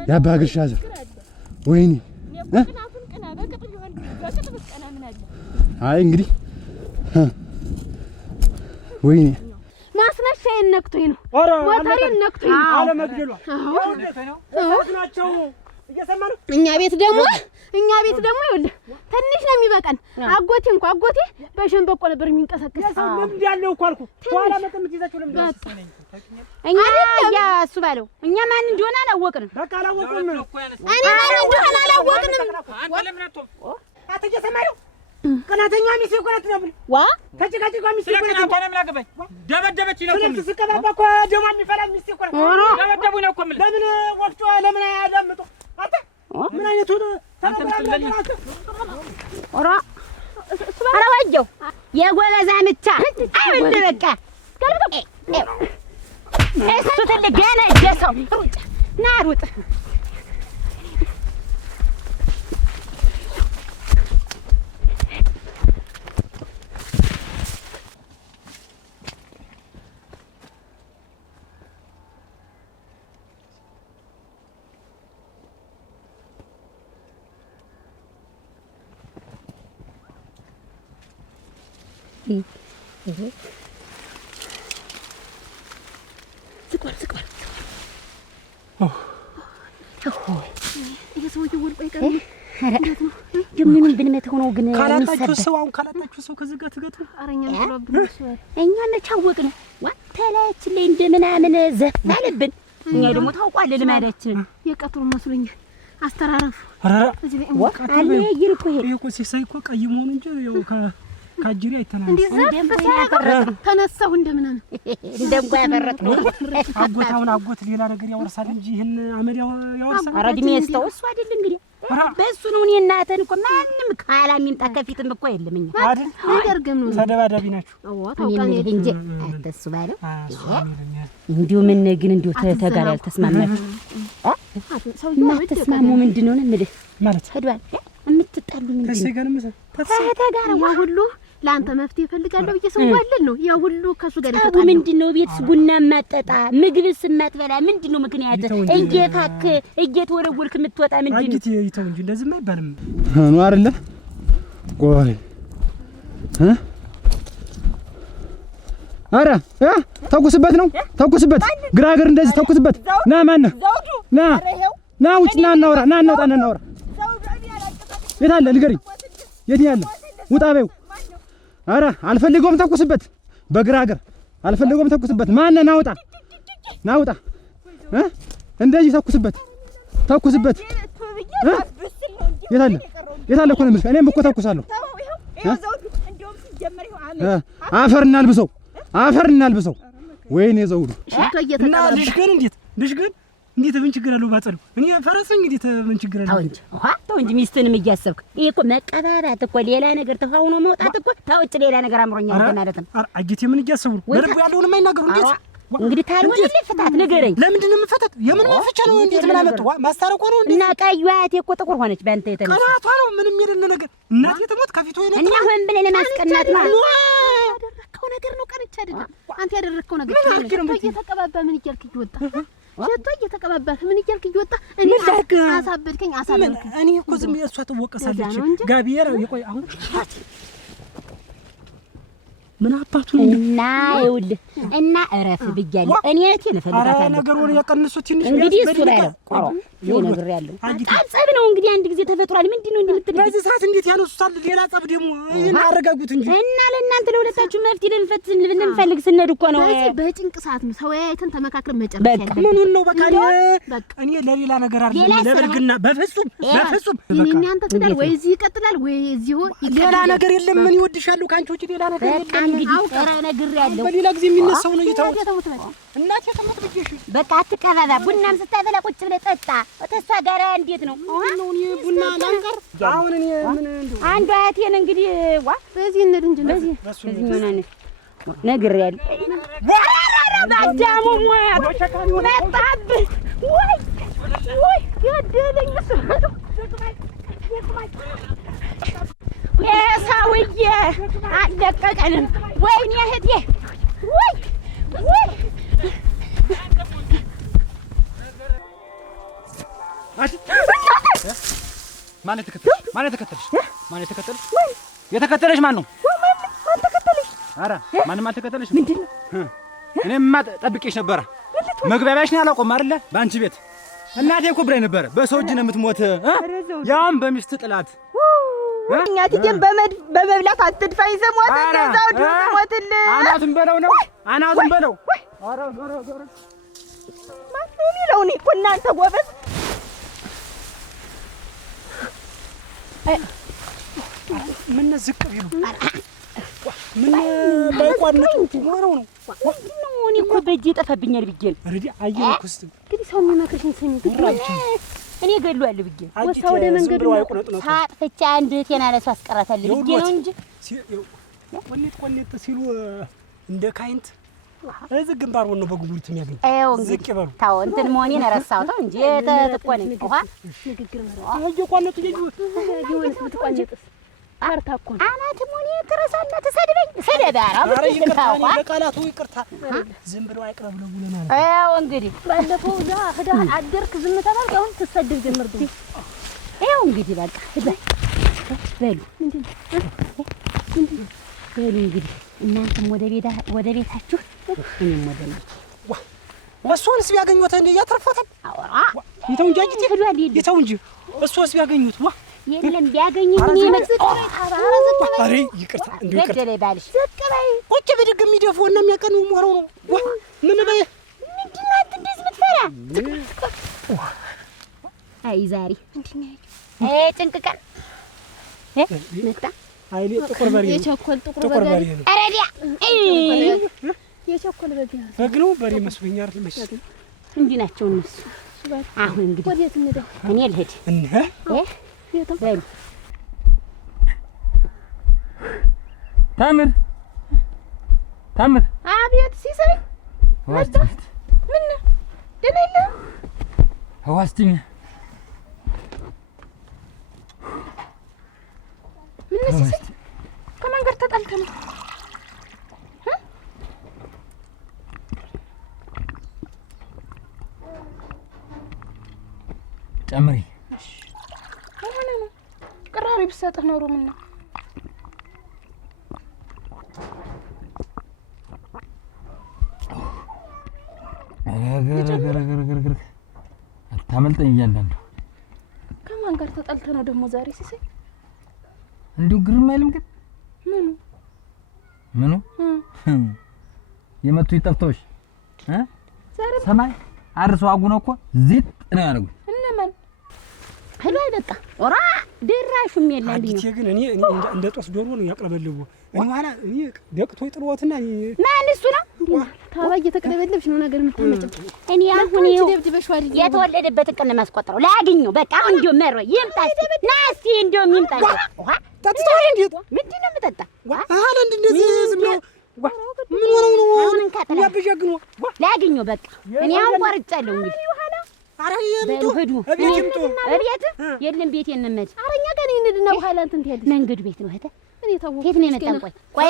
ያባ ግርሻ ዘር ወይኔ አይ እንግዲህ ወይኔ ማስነሻ ጋሻዬን ነክቶኝ ነው። ሞተሬን ነክቶኝ ነው። አለመግደሏ ናቸው። እየሰማ ነው። እኛ ቤት ደግሞ ይኸውልህ ትንሽ ነው የሚበቃን። አጎቴ በሸንበቆ ነበር የሚንቀሳቀስ። ለምን ያለው እኮ አልኩ። ኋላ መጠምት ይዛችሁ ለምን እኛ ያ እሱ ባለው እኛ ማን እንደሆነ አላወቅንም። በቃ አላወቅንም። እኔ ማን እንደሆነ አላወቅንም። አትጀሰማዩ ቀናተኛ ሚስት እኮ ናት ነው ዋ ተጨቃጨቃ ሚስት እኮ ናት። ለምን አገባኝ ደበደበች ነው እኮ ስቀባባ እኮ ደማ የሚፈላ ሚስት እኮ ናት። ደበደቡ ነው እኮ ምን ለምን ወፍጮ ለምን ያዳምጡ አታ ምን አይነቱ ኦራ አራዋየው የጎበዛ ምቻ አሁን በቃ እሱ ትልቅ ገና ደሰው ሩጥ ናሩጥ ዝቅበል የሰውዬው ወልቆ ይቀርም ምንም ብንመተው ነው ግን ካላጣችሁ ሰው ከዚህ ጋር ትገቱ አረኛ ነው ብሎ እኛ መቻወቅ ነው ዋተላችን ላይ እንደምናምን ዘፋለብን። እኛ ደግሞ ታውቋል ልማዳችን የቀጥሩ መስሎኝ አስተራረፉ እዚህ ላይ አለ ይልኩ ይሄ እኮ ሲሳይ እኮ ቀይ መሆኑ እንጂ ያው ካጅሪ አይተናል። ተነሳሁ እንደምን ነው እንደምጓ ያፈረጥ ነው አጎት ሌላ ነገር ያወርሳል እንጂ ይሄን አመድ ያወርሳል። ኧረ እድሜ ይስጠው እሱ አይደል እንግዲህ በእሱ ነው። እኔ እናተን እኮ ማንም ካላ የሚምጣ ከፊትም እኮ የለም። እኛ አይደል አይደርገም ነው ተደባዳቢ ናችሁ። ታውቃለህ እንጂ አተሱ ባለው እንዲሁ ምን ግን እንዲሁ ተጋር ያልተስማማችሁ ሰውዬው ተስማሙ ምንድነው ነው የምልህ ማለት ሄዷል የምትጣሉ ምንድነው ተጋር ሁሉ ለአንተ መፍትሄ እፈልጋለሁ ብዬ ሰዋለል ነው ያ ሁሉ ከሱ ጋር ይተጣሉ። ምንድነው ቤትስ ቡና ማጠጣ ምግብስ ማትበላ ምንድነው ምክንያት? እየታክ እየተወረወልክ የምትወጣ ምንድነው? አግቲ ይተው እንጂ እንደዚህ አይባልም ነው አይደለ? ቆይ አረ ተኩስበት ነው ተኩስበት፣ ግራግር እንደዚህ ተኩስበት። ና ማነህ ና ውጭ ና እናውራ ና እናውራ። የት አለ ንገሪኝ፣ የት ያለ ውጣ በይው። አረ አልፈልገውም፣ ተኩስበት። በግራግር አልፈልገውም፣ ተኩስበት። ማነህ ናውጣ እንደዚህ ተኩስበት። የት አለ እኮ ነው የምልህ። እኔም እኮ ተኩሳለሁ። አፈር እናልብሰው። ወይኔ ዘውዱ እና ልጅ ግን እንዴት ምን ችግር አለው ባጸዱ? እኔ ፈረሰኝ እንዴት ምን ችግር አለው? ተው እንጂ ሚስትንም እያሰብክ ይሄ እኮ መቀባባት እኮ ሌላ ነገር ተፋውኖ መውጣት እኮ ታውጭ ሌላ ነገር አምሮኛል ማለት ነው። አጅቴ ምን እያሰቡ በልቡ ያለውን የማይናገሩ እንዴት እንግዲህ ታልሆነ ፍታት ንገረኝ። ለምንድን ነው የምፈታት? የምን መፍቻ ነው? እንዴት ምን አመጡ? ማስታረቁ ነው እንዴ? እና ቀዩ አያቴ እኮ ጥቁር ሆነች በአንተ የተነሳ። ቀናቷ ነው ምንም የሌለ ነገር። እናቴ ትሞት ከፊቱ ይነጣ እና ሆን ብለህ ለማስቀናት ነው ያደረከው ነገር ነው። ቀንቻ አይደለም አንተ ያደረከው ነገር ነው። እየተቀባባ ምን እያልክ እየወጣ ሸቶ እየተቀባባህ ምን እያልክ እየወጣ እኔ አሳበድከኝ። እኔ እኮ ዝም ብዬ እሷ ትወቀሳለች። ጋቢየር ይቆይ አሁን ምን አባቱ ነው እና ይኸውልህ እና እረፍ ብያለሁ። እኔ እቴን እፈልጋታለሁ። ነገሩን ያቀንሱት ትንሽ እንግዲህ እሱ ላይ ነው ይሄ ነገር ያለው ጸብ ነው እንግዲህ አንድ ጊዜ ተፈጥሯል። ምንድነው እንደምትል በዚህ ሰዓት እንዴት ያነሱታል? ሌላ ጸብ ደግሞ እናረጋጉት እንጂ እና ለእናንተ ለሁለታችሁ መፍትሄ ልንፈልግ ስንሄድ እኮ ነው። በዚህ በጭንቅ ሰዓት ነው ተወያይተን ተመካክረን መጨረስ ያለብን። ምኑን ነው በቃ እኔ ለሌላ ነገር አይደለም ለብልግና በፍጹም እኔ አንተ ትዳር ወይ እዚህ ይቀጥላል ወይ እዚህ ሌላ ነገር የለም። ምን ይወድሻለሁ ካንቺ ውጪ ሌላ ነገር የለም። እንግዲህ ቀራ ነገር ያለው በሌላ ጊዜ የሚነሳው ነው ይታው እናቴ ተመት ብዬሽ በቃ አትቀባባ። ቡናም ስታበላ ቁጭ ብለህ ጠጣ። ተሷ ጋራ እንዴት ነው አሁን እኔ ቡና ላንቀር አሁን እኔ ምን እንደው አንዱ አያቴን እንግዲህ ዋ በዚህ እንሂድ እንጂ በዚህ ሆነን ነግሬያለሁ። ወራራ ባዳሙ መጣብህ ወይ ገደለኝ እሱ የሰውዬ አለቀቀንም። ወይኔ እህቴ ወይ ማን የተከተለሽ? የተከተለሽ ማን ነው? ማን ተከተለሽ? ኧረ ማንም አልተከተለሽ። ምንድን ነው እኔማ ጠብቄሽ ነበረ። መግባቢያሽን አላውቅም አይደለ? በአንቺ ቤት እናቴ እኮ ብላኝ ነበረ በሰው እጅ ነው የምትሞት፣ ያውም በሚስት ጥላት። እናትዬም በመብላት አትድፋኝ። ስሞት እንደዛው ሞትልህ። አናቱን በለው ነው አናቱን በለው። ማን ነው የሚለው? እኔ እኮ እናንተ ጎበዝ ምን ዝቅ ቢሉ ምን ባይቋነጡ ኖረው ነው። እኔ እኮ በእጄ ጠፋብኛል ብዬ ነው። ረዲ አየኩስ እንግዲህ ሰው የሚመክርሽን ስሚ። እኔ ገድሏል ብዬ ወሳው ወደ መንገዱ ሳጥፍቻ አንድ ቴና ለሱ አስቀራታለሁ ብዬ ነው እንጂ ቆኔት ሲሉ እንደ ካይንት እዚህ ግንባር ነው በጉጉት የሚያገኝ። አዎ እንግዲህ ታው እንትን መሆኔን ረሳሁት እንጂ ተጥቆኔ ውሃ ንግግር ማለት እየቆነጡ ይሆንስ ብትቆነጥስ አርታ እኮ አናት ሞኔ ተረሳና ተሰድበኝ ሰደባራ ብትንታው በቃላቱ ይቅርታ ዝም ብለው አይቅረብ ነው ብለናል። አዎ እንግዲህ ባለፈው ዳ አደርክ ዝም ተባልክ፣ አሁን ትሰደብ ጀመርኩ። ይኸው እንግዲህ በቃ በሉ በሉ እንግዲህ እናንተም ወደ ቤታችሁ እኔም ወደ ቤት። እሱንስ ቢያገኙት እንዴ ያተርፋታል? አውራ ይተው እንጂ አጅቴ ይተው እንጂ እሱንስ ቢያገኙት የለም ቢያገኙኝ ምን ይመጽጥ አሬ ይቅርታ እንዴ ይቅርታ ገደለ ባልሽ ዘቅ በይ ቁጭ ብድግ የሚደፈው እና የሚያቀኑ ሞራው ነው። ምን በይ ምንድን ነው እንደዚህ የምትፈራ? አይ ዛሬ ምንድን ነው ጭንቅቀን መጣ አይሌ ጥቁር በሬ የቸኮል ጥቁር በሬ አረዲያ የቸኮል በግ ነው በሬ መስሎኝ አይደል? መች እንዲህ ናቸው እነሱ። አሁን እንግዲህ ወዴት እንደ እኔ ልሄድ በሉ ታምር አቤት ሲሳይ መጣ። ምን ደህና የለህም? ህዋስቲኝ ምን ሲሳይ ከማን ጋር ተጣልተህ ነው? ጨምሪ ቅራሪ ብትሰጥህ ኖሮ ምን ነው አታመልጠኝ እያንዳንዱ። ከማን ጋር ተጣልተህ ነው ደግሞ ዛሬ ሲሳይ? እንዲሁ ግርም አይልም ግን ምኑ የመቱ ይጠፍተውሽ ዛሬ ሰማይ አርሶ አጉኖ እኮ ዚጥ ነው ያደረጉት። እነማን ሄሎ በቃ ኦራ ደራሹም የለም እንዴ? አዲቴ ግን እኔ እንደ ጦስ ዶሮ ነው ያቅለበልቡ። እኔ ኋላ እኔ ደቅቶ ይጥልዎትና ማን እሱ ነው ታባ እየተቀለበለብሽ ነው ነገር የምታመጭው። እኔ አሁን ይኸው ደብድበሽዋል። የተወለደበትን ቀን ማስቆጥረው ላግኘው በቃ አሁን እንዲሁ መሮ ይምጣ እስኪ ና እስኪ እንዲሁ ይምጣ። ውሃ ጠጥተው እንዴት ምንድን ነው የምጠጣ? አሁን እንደዚህ ዝም ብሎ ምን ሆነው ነው አሁን እንካጠላ ያበጃግኑ ላግኘው በቃ እኔ አሁን ቆርጫለሁ እንግዲህ። አረ ይምጡ ሂዱ እቤት እቤት የለም ቤት የነመድ አረኛ ጋር ይንድና በኋላ እንትን ትያለሽ። መንገዱ ቤት ነው እህተ እኔ ታወኩ የት ነው የመጣን? ቆይ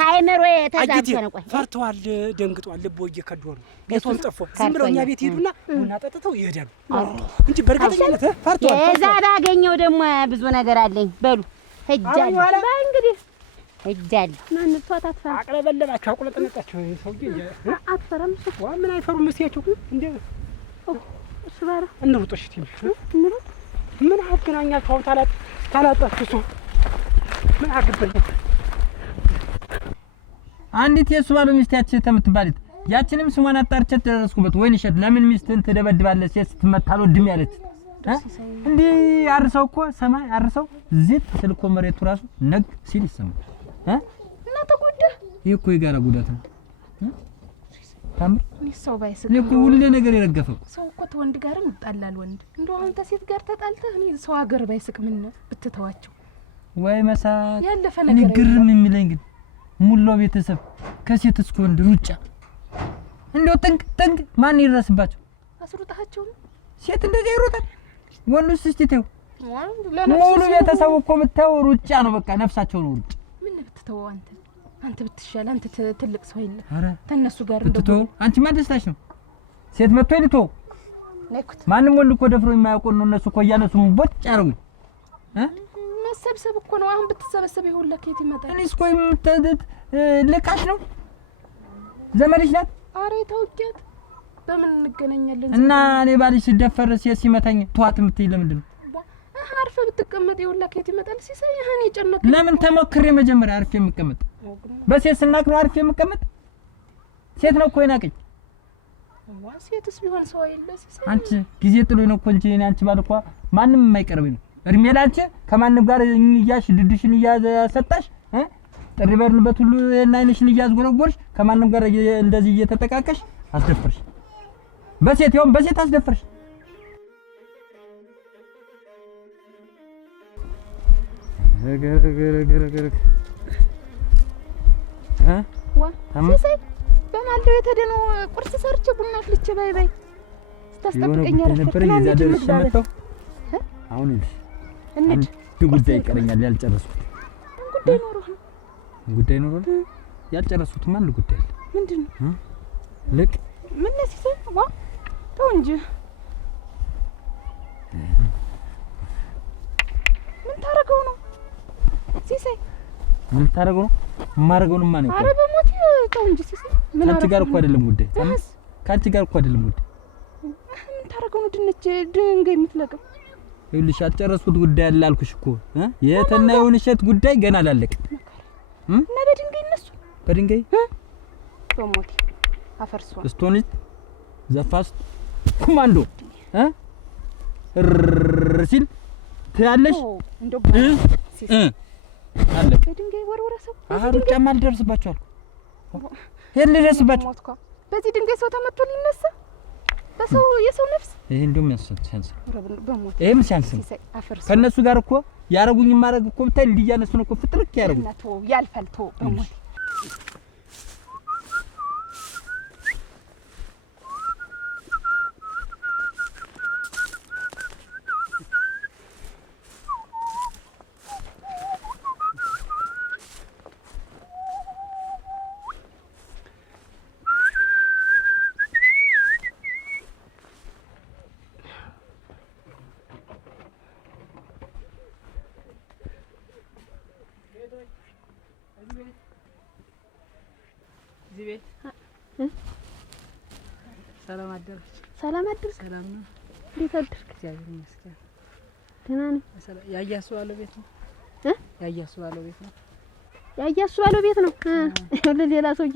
ሃይመሮ ተዛብቶ ነው። ቆይ ፈርተዋል፣ ደንግጧል፣ ልቦ እየከዱ ነው። ቤቱን ጠፎ ዝም ብለው እኛ ቤት ሄዱና ቡና ጠጥተው ይሄዳሉ እንጂ በርግጠኝነት ፈርተዋል። የዛ ባገኘው ደግሞ ብዙ ነገር አለኝ። በሉ ሄጃለሁ እንግዲህ ሄጃለሁ። ማን ቷት አትፈራ አቅለበለባቸው አቁለጠነጣቸው ሰውዬ አትፈራም። ምን አይፈሩም እስያቸው እንዴ እሱ ባራ እንሩጥ። እሺ ትንሽ እንሩጥ። ምን አገናኛቸው? ታላጣችሁ ሰው ምን አገባኝ? አንዲት የሱ ባለ ሚስት ያቺ ተምትባልት ያቺንም ስሟን አጣርቼ ተደረስኩበት። ወይን እሸት ለምን ሚስትን ትደበድባለህ? ሴት ስትመታሎ ድም ያለች እንዴ አርሰው እኮ ሰማይ አርሰው ዚት ስልኮ መሬቱ ራሱ ነግ ሲል ይሰማል እና ተጎዳ። ይሄ እኮ የጋራ ጉዳት ነው። ታምር ሰው ባይስቅ እኔ እኮ ሁሌ ነገር የረገፈው ሰው እኮ ተወንድ ጋርም ይጣላል። ወንድ እንደው አንተ ሴት ጋር ተጣልተህ እኔ ሰው ሀገር ባይስቅ ምን ብትተዋቸው ወይ መሳት ያለፈ እኔ ነገር ግርም የሚለኝ ግን ሙሉ ቤተሰብ ከሴት እስከ ወንድ ሩጫ እንደው ጥንቅ ማን ይረስባቸው? አስሩጣቸው ነው ሴት እንደዚህ ይሮጣል። ወንዱስ እስቲ ተው ሙሉ ቤተሰብ እኮ የምታየው ሩጫ ነው። በቃ ነፍሳቸው ነው ሩጫ። ምን ብትተወው አንተ ብትሻል አንተ ትልቅ ሰው የለ አረ ተነሱ ጋር ብትተው አንቺ ማደስታሽ ነው። ሴት መጥቶ ይልቶ ነኩት ማንም ወንድ እኮ ደፍሮ የማያውቀው ነው። እነሱ እኮ እያነሱ ቦጭ ያረጉኝ መሰብሰብ እኮ ነው። አሁን ብትሰበሰብ ይሁን ለከት ይመጣል። እኔስ እኮ የምትደት ልቃሽ ነው ዘመድሽ ናት? ኧረ ተውቂያት በምን እንገናኛለን? እና እኔ ባልሽ ሲደፈር ሲመታኝ ተዋት የምትይ ለምንድን ነው? አርፈ ብትቀመጥ ይኸውልህ ከየት ይመጣል ሲሳይ? ይሄን የጨነቀ ለምን ተሞክሬ መጀመሪያ አርፌ የምቀመጥ? በሴት ስናቅ ነው አርፌ የምቀመጥ? ሴት ነው እኮ ይናቀኝ። ሴትስ ቢሆን ሰው አይደለ ሲሳይ? አንቺ ጊዜ ጥሎኝ ነው እኮ እንጂ እኔ አንቺ ባልኳ ማንም የማይቀርብኝ ነው። እድሜ ላንቺ ከማንም ጋር እያሽ ድድሽን እያሰጣሽ ጥሪ በርንበት ሁሉ እና አይንሽን እያዝጎረጎርሽ ከማንም ጋር እንደዚህ እየተጠቃቀሽ አስደፍርሽ። በሴት ይሁን በሴት አስደፍርሽ። ገረገረገረገረ ሲሳይ በማልደው የተደነው ቁርስ ሰርቼ ቡና አፍልቼ ባይ ባይ ስታስጠብቀኝ ነበር ይዛደርሽ መጣው። አሁን እንዴ ጉዳይ ይቀረኛል ያልጨረስኩት ጉዳይ ኖሮ ያልጨረስኩት ማን ጉዳይ አለ? ምንድነው? ልቅ ምን ነው ሲሳይ? ተው እንጂ ምን ታረገው ነው ሲሳይ? ምን ታረገው ነው? ማረገውንም ማን ነው? ኧረ በሞት ተው እንጂ ሲሳይ። ምን አንቺ ጋር እኮ አይደለም ጉዳይ። ካንቺ ጋር እኮ አይደለም ጉዳይ። ምን ታረገው ነው? ድንጋይ የምትለቀም ይኸውልሽ ያልጨረስኩት ጉዳይ አለ አልኩሽ እኮ የትና የሆነሸት ጉዳይ ገና አላለቀም። እና በድንጋይ እነሱ በድንጋይ በሞት አፈርሷል። ስቶኒት ዘፋስት ኮማንዶ ሲል ትያለሽ እንደው አለ በድንጋይ ወርወራ ሰው አሩጫ ማል ደርስባቸዋል። ሄል ደርስባቸው በዚህ ድንጋይ ሰው ተመቶ ሊነሳ በሰው የሰው ነፍስ ይሄ እንደውም ያንስ በሞት ይሄም ሲያንስ ከነሱ ጋር እኮ ያረጉኝ ማረግ እኮ ብታይ ልያነሱ ነው እኮ ፍጥርክ ያረጉ እናቶ ያልፈልቶ በሞት ሰላም አደርክ? ሰላም አደርክ? ሰላም ነው። እንዴት አደርክ? እግዚአብሔር ይመስገን ደህና ነኝ። ያያሱ ባለው ቤት ነው? ያያሱ ባለው ቤት ነው? ያያሱ ባለው ቤት ነው? ለሌላ ሰው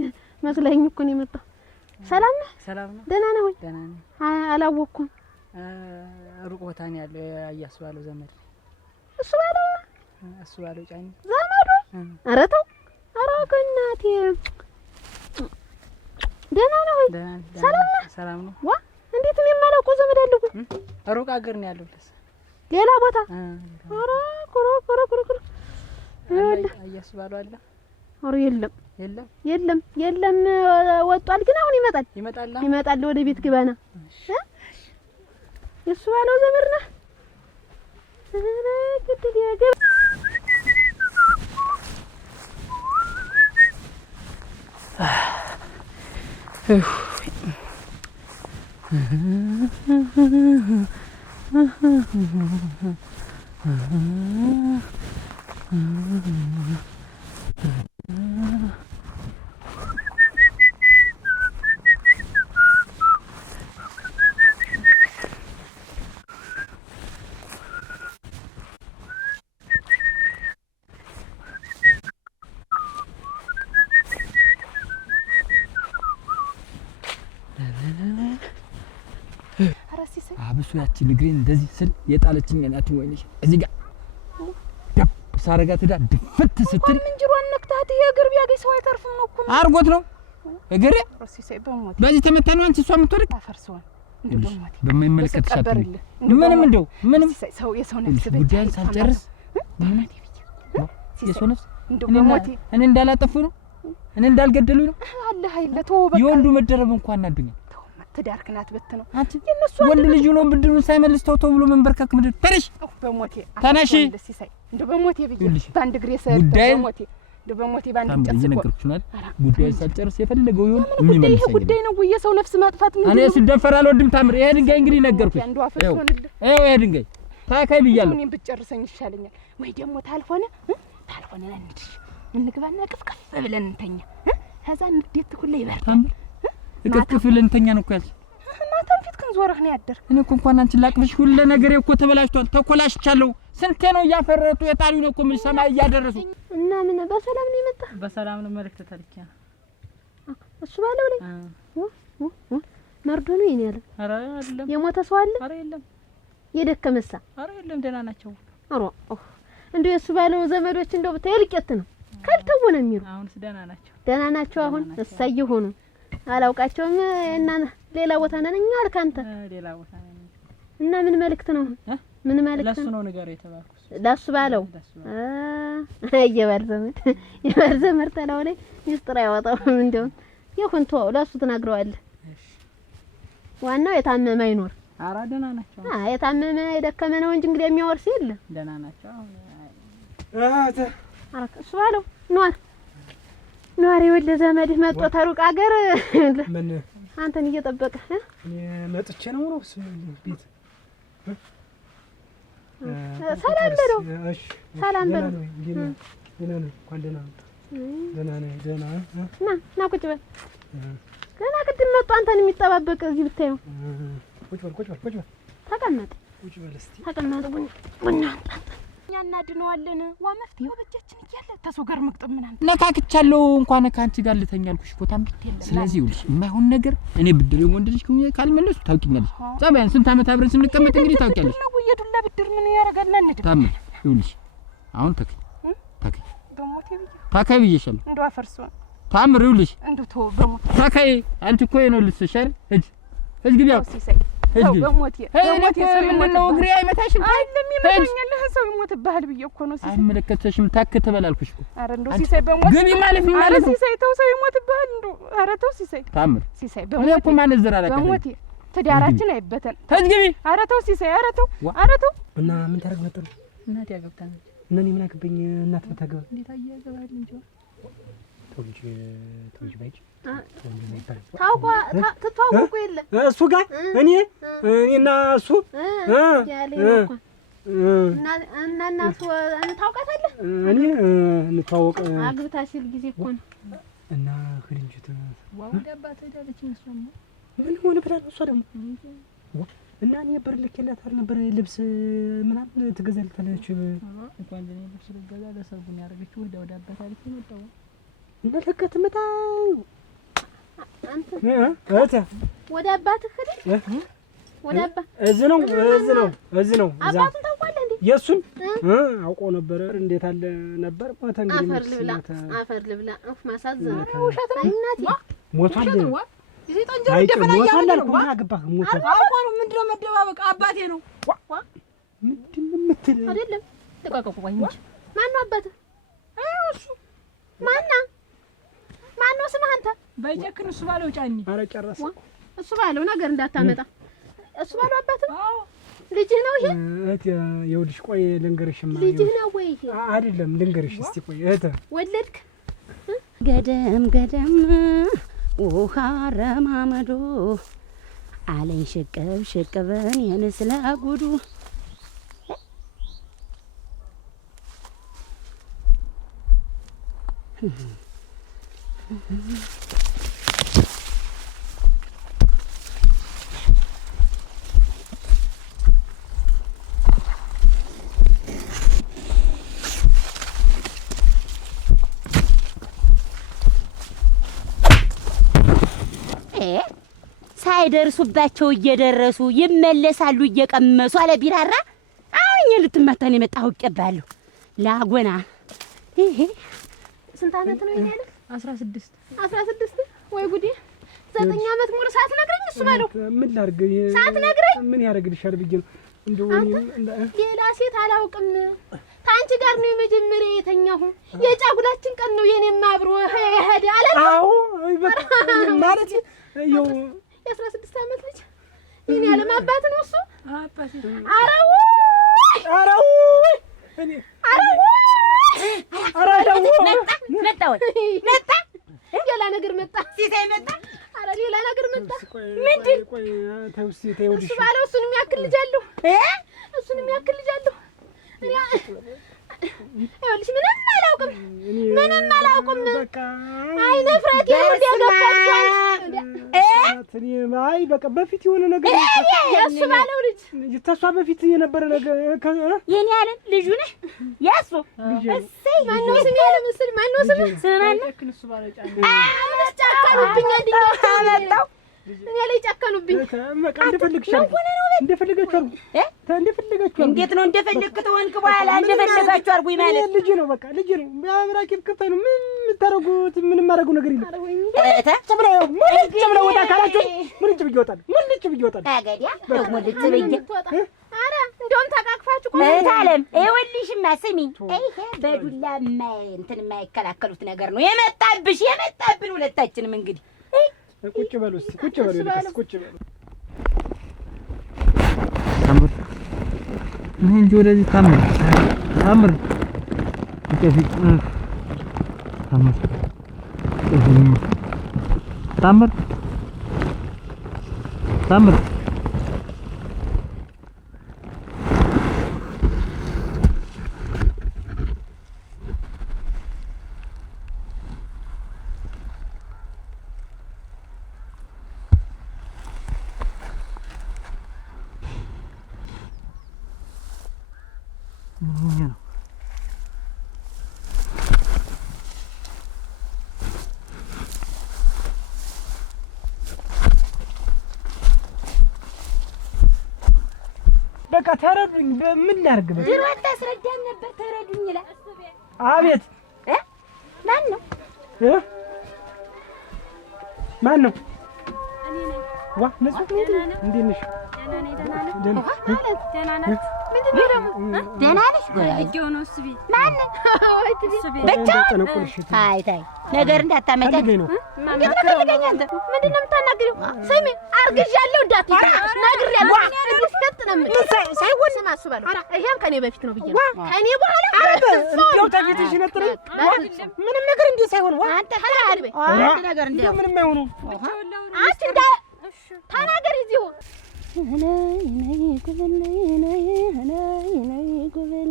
መስለኝ እኮ ነው የመጣው። ሰላም ነህ? ሰላም ነው። ደህና ነህ ወይ? ደህና ነኝ። አላወኩም። ሩቅ ቦታ ነው ያለው ያያሱ ባለው ዘመድ። እሱ ባለው ጫኝ ዘመዱ? ኧረ ተው! ኧረ ከእናቴ ደህና ነው ወይ? ሰላም ነው። ዋ እንዴት ነው የማላውቀው ዘመድ አለው? ሩቅ ሀገር ነው ያለው። ሌላ ቦታ? ኧረ ኩሩ አያሱ ባለው አለ? ኧረ የለም ወጧል። ግን አሁን ይመጣል ወደ ቤት ግባና እሱ ባለው ዘመድ ነህ? ኧረ ግድ ያገብ አብሱ ያቺ ንግሬን እንደዚህ ስል የጣለችኝ እናት ወይንሽ እዚህ ጋር ደብ ሳረጋት ዳ ድፍት ስትል ምንጅሯን ነክታት የእግር ቢያገኝ ሰው አይተርፍም ነው እኮ አርጎት ነው እግሬ ሲሳይ በሞት በዚህ ተመታነው። አንቺ እሷ የምትወርቅ አፈርሰዋል በማይመለከት ሻት ምንም ሰው የሰው ነፍስ ጉዳይ ሳልጨርስ የሰው ነፍስ እኔ እንዳላጠፉ ነው እኔ እንዳልገደሉ ነው አለ ኃይለ ተው በቃ የወንዱ መደረብ እንኳን አናዱኝ ትዳርክናት በት ነው አንቺ ወንድ ልጅ ነው ብድሩን ሳይመልስ ተው ብሎ መንበርከክ ምድር ተነሽ በሞቴ ተነሽ ሲሳይ እንደ በሞቴ ብዬ ባንድ ግሬ ሰር በሞቴ በሞቴ ባንድ ጨርስ ይነገርኩናል። ጉዳይ ሳልጨርስ የፈለገው ይሁን የሚመልስ ጉዳይ ነው። የሰው ነፍስ ማጥፋት ምን እኔ ስደፈር አልወድም። ታምር ይሄ ድንጋይ እንግዲህ ነገርኩሽ። ይሄ ድንጋይ ታካይ ብያለሁ። እኔም ብጨርሰኝ ይሻለኛል ወይ ደግሞ ታልሆነ እንግዲህ እንግባና ቅፍቅፍ ብለን እንተኛ ከዛ እንዴት ሁሉ ይበርታል እቅፍ ለንተኛ ነው እኮ ያልሽ ማታም ፊት ከን ዞረህ ነው ያደር እኔ እኮ እንኳን አንቺ ላቅፍሽ ሁሉ ነገር እኮ ተበላሽቷል ተኮላሽቻለሁ ስንቴ ነው እያፈረጡ የጣሊው ነው እኮ ምን ሰማይ እያደረሱ እና ምን በሰላም ነው የመጣ በሰላም ነው መልእክት ተልኪያ እሱ ባለው ላይ መርዶ ነው የኔ ያለ አረ አይደለም የሞተ ሰው አለ አረ የለም የደከመሳ አረ የለም ደህና ናቸው አሮ እንደው እሱ ባለው ዘመዶች እንደው በተልቀት ነው ካልተው ነው የሚሉ አሁንስ ደህና ናቸው አሁን እሳይ ሆኑ አላውቃቸውም እና ሌላ ቦታ ነኝ አልካንተ ሌላ ቦታ ነኝ እና ምን መልእክት ነው ምን መልእክት ለሱ ነው ነገር የተባልኩት ለሱ ባለው የባል ዘመድ ተላው ላይ ሚስጥር ያወጣው እንደው ይሁንቶ ለሱ ተናግረዋለህ ዋናው የታመመ አይኖር አራ ደህና ናቸው የታመመ የደከመ ነው እንጂ እንግዲህ የሚያወርስ የለ ደህና ናቸው አረክ እሱ ባለው ኗሪ ወደ ዘመድ መጥቶ ተሩቅ አገር ምን አንተን እየጠበቀ እኔ መጥቼ ነው ቤት ሰላም በለው እሺ ሰላም በለው ደህና ነው እንኳን ደህና ና ቁጭ በል ገና ቅድም መጥቶ አንተን የሚጠባበቅ እዚህ ብታየው ቁጭ በል ተቀመጥ ቁጭ በል እስቲ ተቀመጥ ቡና እኛ እናድነዋለን ዋ መፍትሄው በእጃችን እያለ ተሰው ጋር መቅጠም ምናምን ነካክቻለሁ እንኳን ካንቺ ጋር ልተኛልኩሽ እኮ ታምት ስለዚህ ይኸውልሽ የማይሆን ነገር እኔ ብድር ወንድ ልጅ ካልመለሱ ታውቂኛለሽ ዛባያን ስንት አመት አብረን ስንቀመጥ እንግዲህ ታውቂያለሽ ነው የዱላ ብድር ምን ያረጋልና እንደ ታምር ይኸውልሽ አሁን ተከይ በሞቴ ታከይ ብዬሻለሁ እንደው አፈርሶ ታምር ይኸውልሽ እንደው ተው በሞቴ ታከይ አንቺ እኮ ነው ልትሰሻል እጅ ግቢ ያው በሞቴ ምን ነው እግሬ አይመታሽም አይደለም ይመታኛል ሰው ይሞትብሃል ብዬ እኮ ነው ሲሳይ አይመለከተሽም ታክ ተበላልኩሽ እኮ አረ እንደው ሲሳይ በሞቴ ግቢ ማለት ምን ማለት ነው ሲሳይ ተው ሰው ይሞትብሃል እንደው አረ ተው ሲሳይ ታምር ሲሳይ እኔ እኮ ማነዘር አላቀኝ በሞቴ ትዳራችን አይበተን ግቢ አረ ተው ሲሳይ አረ ተው እና ምን ታረግ መጣ እናት ያገብታል እና እኔ ምን አገባኝ እናት ብታገባ እንዴት አያገባል እንጂ ተውጅ ባይጭ ተታውቁ የለ እሱ ጋር እኔና እሱ እና እናቱ ታውቃታለህ እኔ እንታወቅ አግብታ ሲል ጊዜ እኮ ነው እና ህድንጅት ዋው ደባተ ዳለች መስሎኝ ምን ሆነ ብላ ነው እሷ ደግሞ እና እኔ ብር ልኬላታል ነበር ልብስ ምናምን ትገዛልታለች እንኳን እኔ ልብስ ልገዛ ለሰርጉን ያደረገችው ወደ አባታ ልጅ መጣው እና ለካ ትመጣ አንተ ወደ አባትህ ሄደ ወደ አባ እዚህ ነው አባቱን ታውቃለህ እንዴ የሱን አውቆ ነበር እንዴት አለ ነበር ሞተ እንግዲህ አፈር ልብላ ማሳዘን ውሸት ነው እናቴ ሞቷል ይዘጣን ጀር ደፈና ያለው ምን አገባህ ሞቷል አውቆ ነው ምንድነው መደባበቅ አባቴ ነው ምንድነው የምትል አይደለም ተቋቋቋኝ እንጂ ማን ነው አባትህ እሱ ማን ነው ስምህ አንተ በየክን እሱ ባለው ጫኒ ኧረ ጨረሰ እሱ ባለው ነገር እንዳታመጣ እሱ ባለው አባትህ ልጅህ ነው ይሄ ይኸውልሽ ቆይ ልንገርሽማ ልጅህ ነው ወይ ይሄ አይደለም ልንገርሽ እስቲ ቆይ ወለድክ ገደም ውሃ ረማመዶ አለኝ ሽቅብን የንስለ ጉዱ ሳይደርሱባቸው እየደረሱ ይመለሳሉ እየቀመሱ አለ ቢራራ አሁን ልትመታን የመጣው ቀባለሁ ላጎና ይሄ ስንት አመት ነው ይሄ 16 ወይ ጉዴ 9 አመት ሙሉ ሳትነግረኝ እሱ ባለው ምን ላድርግ ሳትነግረኝ ምን ያደርግልሻል ብዬ ነው እንደው ሌላ ሴት አላውቅም ታንቺ ጋር ነው የመጀመሪያ የተኛሁ የጫጉላችን ቀን ነው የኔም አብሮ ሄደ አለ አዎ ማለት ይኸው የ16 አመት ልጅ እኔ ያለም አባት ነው እሱ አባቴ አራው እኔ አራው መጣ ሌላ ነገር መጣ ሲሳይ መጣ አረ ሌላ ነገር መጣ ምንድን ቆይ ተውሲ ተውልሽ እሱ ባለው እሱን የሚያክል ልጅ አለው እሱን የሚያክል ልጅ አለው እኔ ይኸውልሽ ምንም አላውቅም አታውቁም። አይ ነፍረት ይሁን ያገፋችኋል። አይ በቃ በፊት የሆነ ነገር ያሱ ባለው ልጅ ተሷ በፊት የነበረ ነገር የኔ ያለ ልጁ ነህ ያሱ እሰይ ማነው ስም ያለ ምስል ማነው ስም ስማን እሱ ባለጫኝ ጫካኑብኝ አመጣው እኔ ላይ ጫካኑብኝ በቃ እንደፈለጋችሁ እንደፈለጋችሁ እንዴት ነው እንደፈለግክ ተወንክ በኋላ እንደፈለጋችሁ አርጉኝ ማለት ልጅ ነው በቃ ልጅ ነው ያብራኪብ ከፈኑ ምን የምታረጉት ምንም ማረጉ ነገር የለም ተብለው ወጣ ካላችሁ ምን ልጅ ይወጣል አገዲያ ደግሞ ልጅ ብዬ አረ እንደውም ተቃቅፋችሁ ታለም ይኸውልሽማ ስሚኝ ይሄ በዱላ እንትን የማይከላከሉት ነገር ነው የመጣብን ሁለታችንም እንግዲህ ቁጭ በሉ እስኪ ቁጭ በሉ ልቀስ ቁጭ በሉ ታምር ምን እንጂ ወደዚህ ታምር ከፊት ታምር በቃ ተረዱኝ። ምን ላድርግ? በቃ ድሮ አታስረዳም ነበር ተረዱኝ ይላል። አቤት ማን ነው? ማን ነው? እኔ ነኝ። ዋ ነጽ እንዴት ነሽ? ደህና ነኝ። ምንድነው ደግሞ ደህና ነሽ? ልጅው ነው እሱ ቤት ማን ነው? ብቻ ታይ ነገር እንዳታመጣ ነው እንዴት አንተ ምንድነው የምታናግሪው? ስሚ አርግዣለሁ እንዳትይ ነግሬያለሁ። እንድትከት ነው ምን ሳይሆን ስማ አስባለሁ። ይሄም ከኔ በፊት ነው ብዬ ነው ከኔ በኋላ እንደው ተፊትሽ ነጥረ ምንም ነገር እንዴ ሳይሆን አንተ አንተ ነገር እንዴ ምንም አይሆኑ አንቺ እንዳ ተናገሪ እዚሁ ነይ ጉብል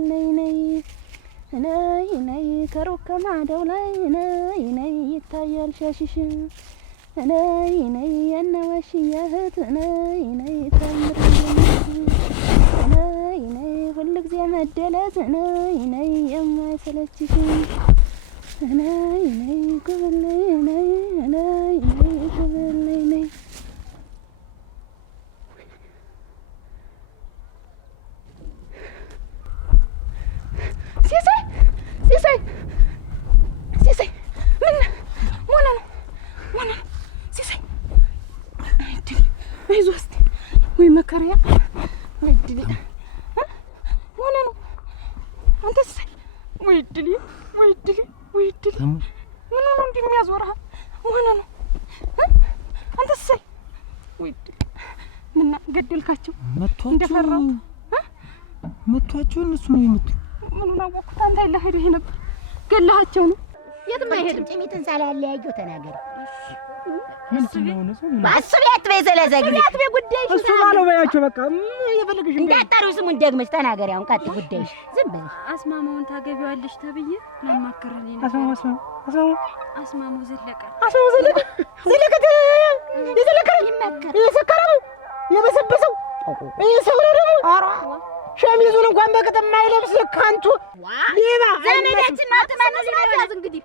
ነይ ከሩቅ ከማደው ላይ ነይ ይታያል ሻሽሽ ነይ የነወሽ እህት ነይ ታምር ነይ ሁልጊዜ መደለት ነይ የማይሰለችሽ ነይ ጉብል ነይ ጉብል ነይ ሲሳይ ምን ሆነ ነው ሲሳይ አይዞህ እስኪ ወይ መከራያ ወይ ድል ሆነ ነው አንተ ሲሳይ ወይ ድል ምን ነው እንደሚያዞርህ ሆነ ነው አንተ ሲሳይ ወይ ድል ምን ገደልካቸው እንደፈራው መቷቸው እነሱ ነው የመጡ ምኑን አወቅሁት አንተ አይደል ሄደህ ነበር ገላቸው ነው የትም አይሄድም ጭሚትን ሳላለያየው ተናገር ምንድነው ነው ማስቢያት በዘለዘግ ጉዳይሽ እሱ ባለው ባያቸው በቃ የፈለግሽ እንዳጣሪው ስሙን ደግመሽ ተናገሪ አሁን ካት ጉዳይሽ ዝም ብለሽ አስማማውን ታገቢዋለሽ ተብዬ ለማከረኝ ነው አስማማው ዘለቀ የሰከረው የበሰበሰው ሰው ነው ደግሞ ሸሚዙን እንኳን በቅጥ የማይለብስ ካንቱ ሌባ ዘመዳችን ነው ተማነስ ያዝ እንግዲህ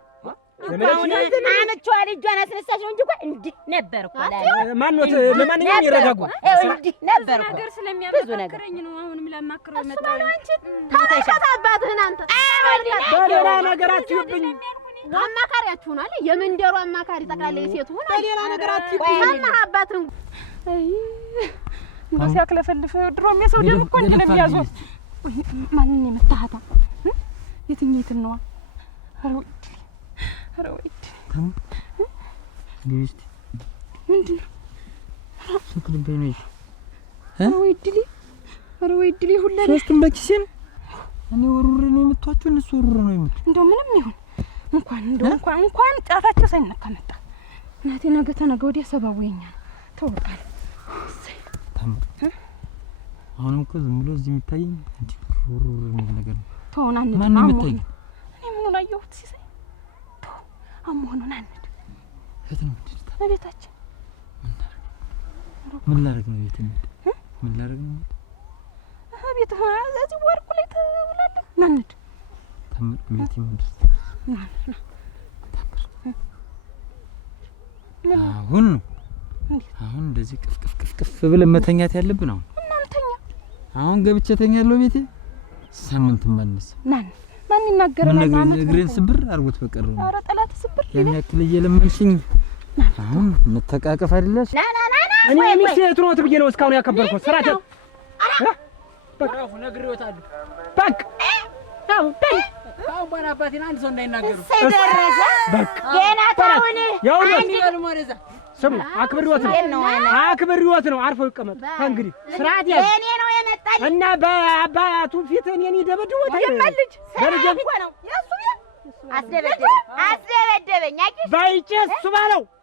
አመቻዋል እጇን አስነሳሽ ነው እንጂ እንኳን እንዲህ ነበር እኮ ማንኖት ለማንኛውም ይረጋጉ እንዲህ ነበር እኮ ነገር ስለሚያመካክረኝ ነው አሁንም ለማከረው መጣው አንቺ ታታባትህን አንተ በሌላ ነገር አትዩብኝ አማካሪያችሁ ነው አለ የመንደሩ አማካሪ ጠቅላላ የሴቱ ሆነ በሌላ ነገር አትዩብኝ አማሃባትህን ነው ሲያክለፈልፍ ድሮም የሰው ደም እኮ እንደ ነው የሚያዘው ማንን የመታሃታ የትኛይትን ነው ኧረ ወይ ዲስት ምንድነው ስክል በነሽ ኧረ ወይ ድሊ ሁላ ሶስቱም በኪሴን እኔ ወሩር ነው የምትዋቸው እነሱ ወሩር ነው የምት እንደው ምንም ይሁን እንኳን ጫታቸው ሳይነካ መጣ እናቴ ነገ ተነገ ወዲያ ሰበቡ የኛ ተወቃል አሁንም እኮ ዝም ብሎ እዚህ የሚታየኝ እንዴ ወሩር ነው ነገር ተውና ማን ነው የምታይ እኔ ምኑን አየሁት ሲሳይ አሞኑን አንድ የት ነው እንዴ? በቤታችን ምን ላደርግ ነው ቤት እንዴ? ምን ላደርግ ነው ቤት? እዚህ ወርቁ ላይ ተውላለህ። ናንድ ተምር ቤት ይመድስ አሁን አሁን እንደዚህ ቅፍ ብለን መተኛት ያለብን አሁን እናንተኛ አሁን ገብቼ ተኛለሁ ቤቴ ሳምንት ማንስ ማን ይናገረናል? እግሬን ስብር አርጎት በቀረው ኧረ ጠላት ስብር ያን ያክል እየለመንሽኝ አሁን መተቃቀፍ አይደለሽ? እኔ ሚስቴ ትሮት ብዬ ነው እስካሁን ያከበርኩት ስራተ በቃ ነግሬዎታለሁ። በቃ አሁን በኋላ አባቴን አንድ ሰው እንዳይናገሩ በቃ ገና ታውን ወደዛ ስሙ አክብሬዎት ነው አርፈው ይቀመጡ። እንግዲህ ስርዓት ያዝ እኔ ነው የመጣልኝ እና በአባቱ ፊት እኔን ይደበድቡታል። የማልጅ በልጅ እኮ ነው የሱ አስደበደበኝ አቂስ ባይጭ እሱ ባለው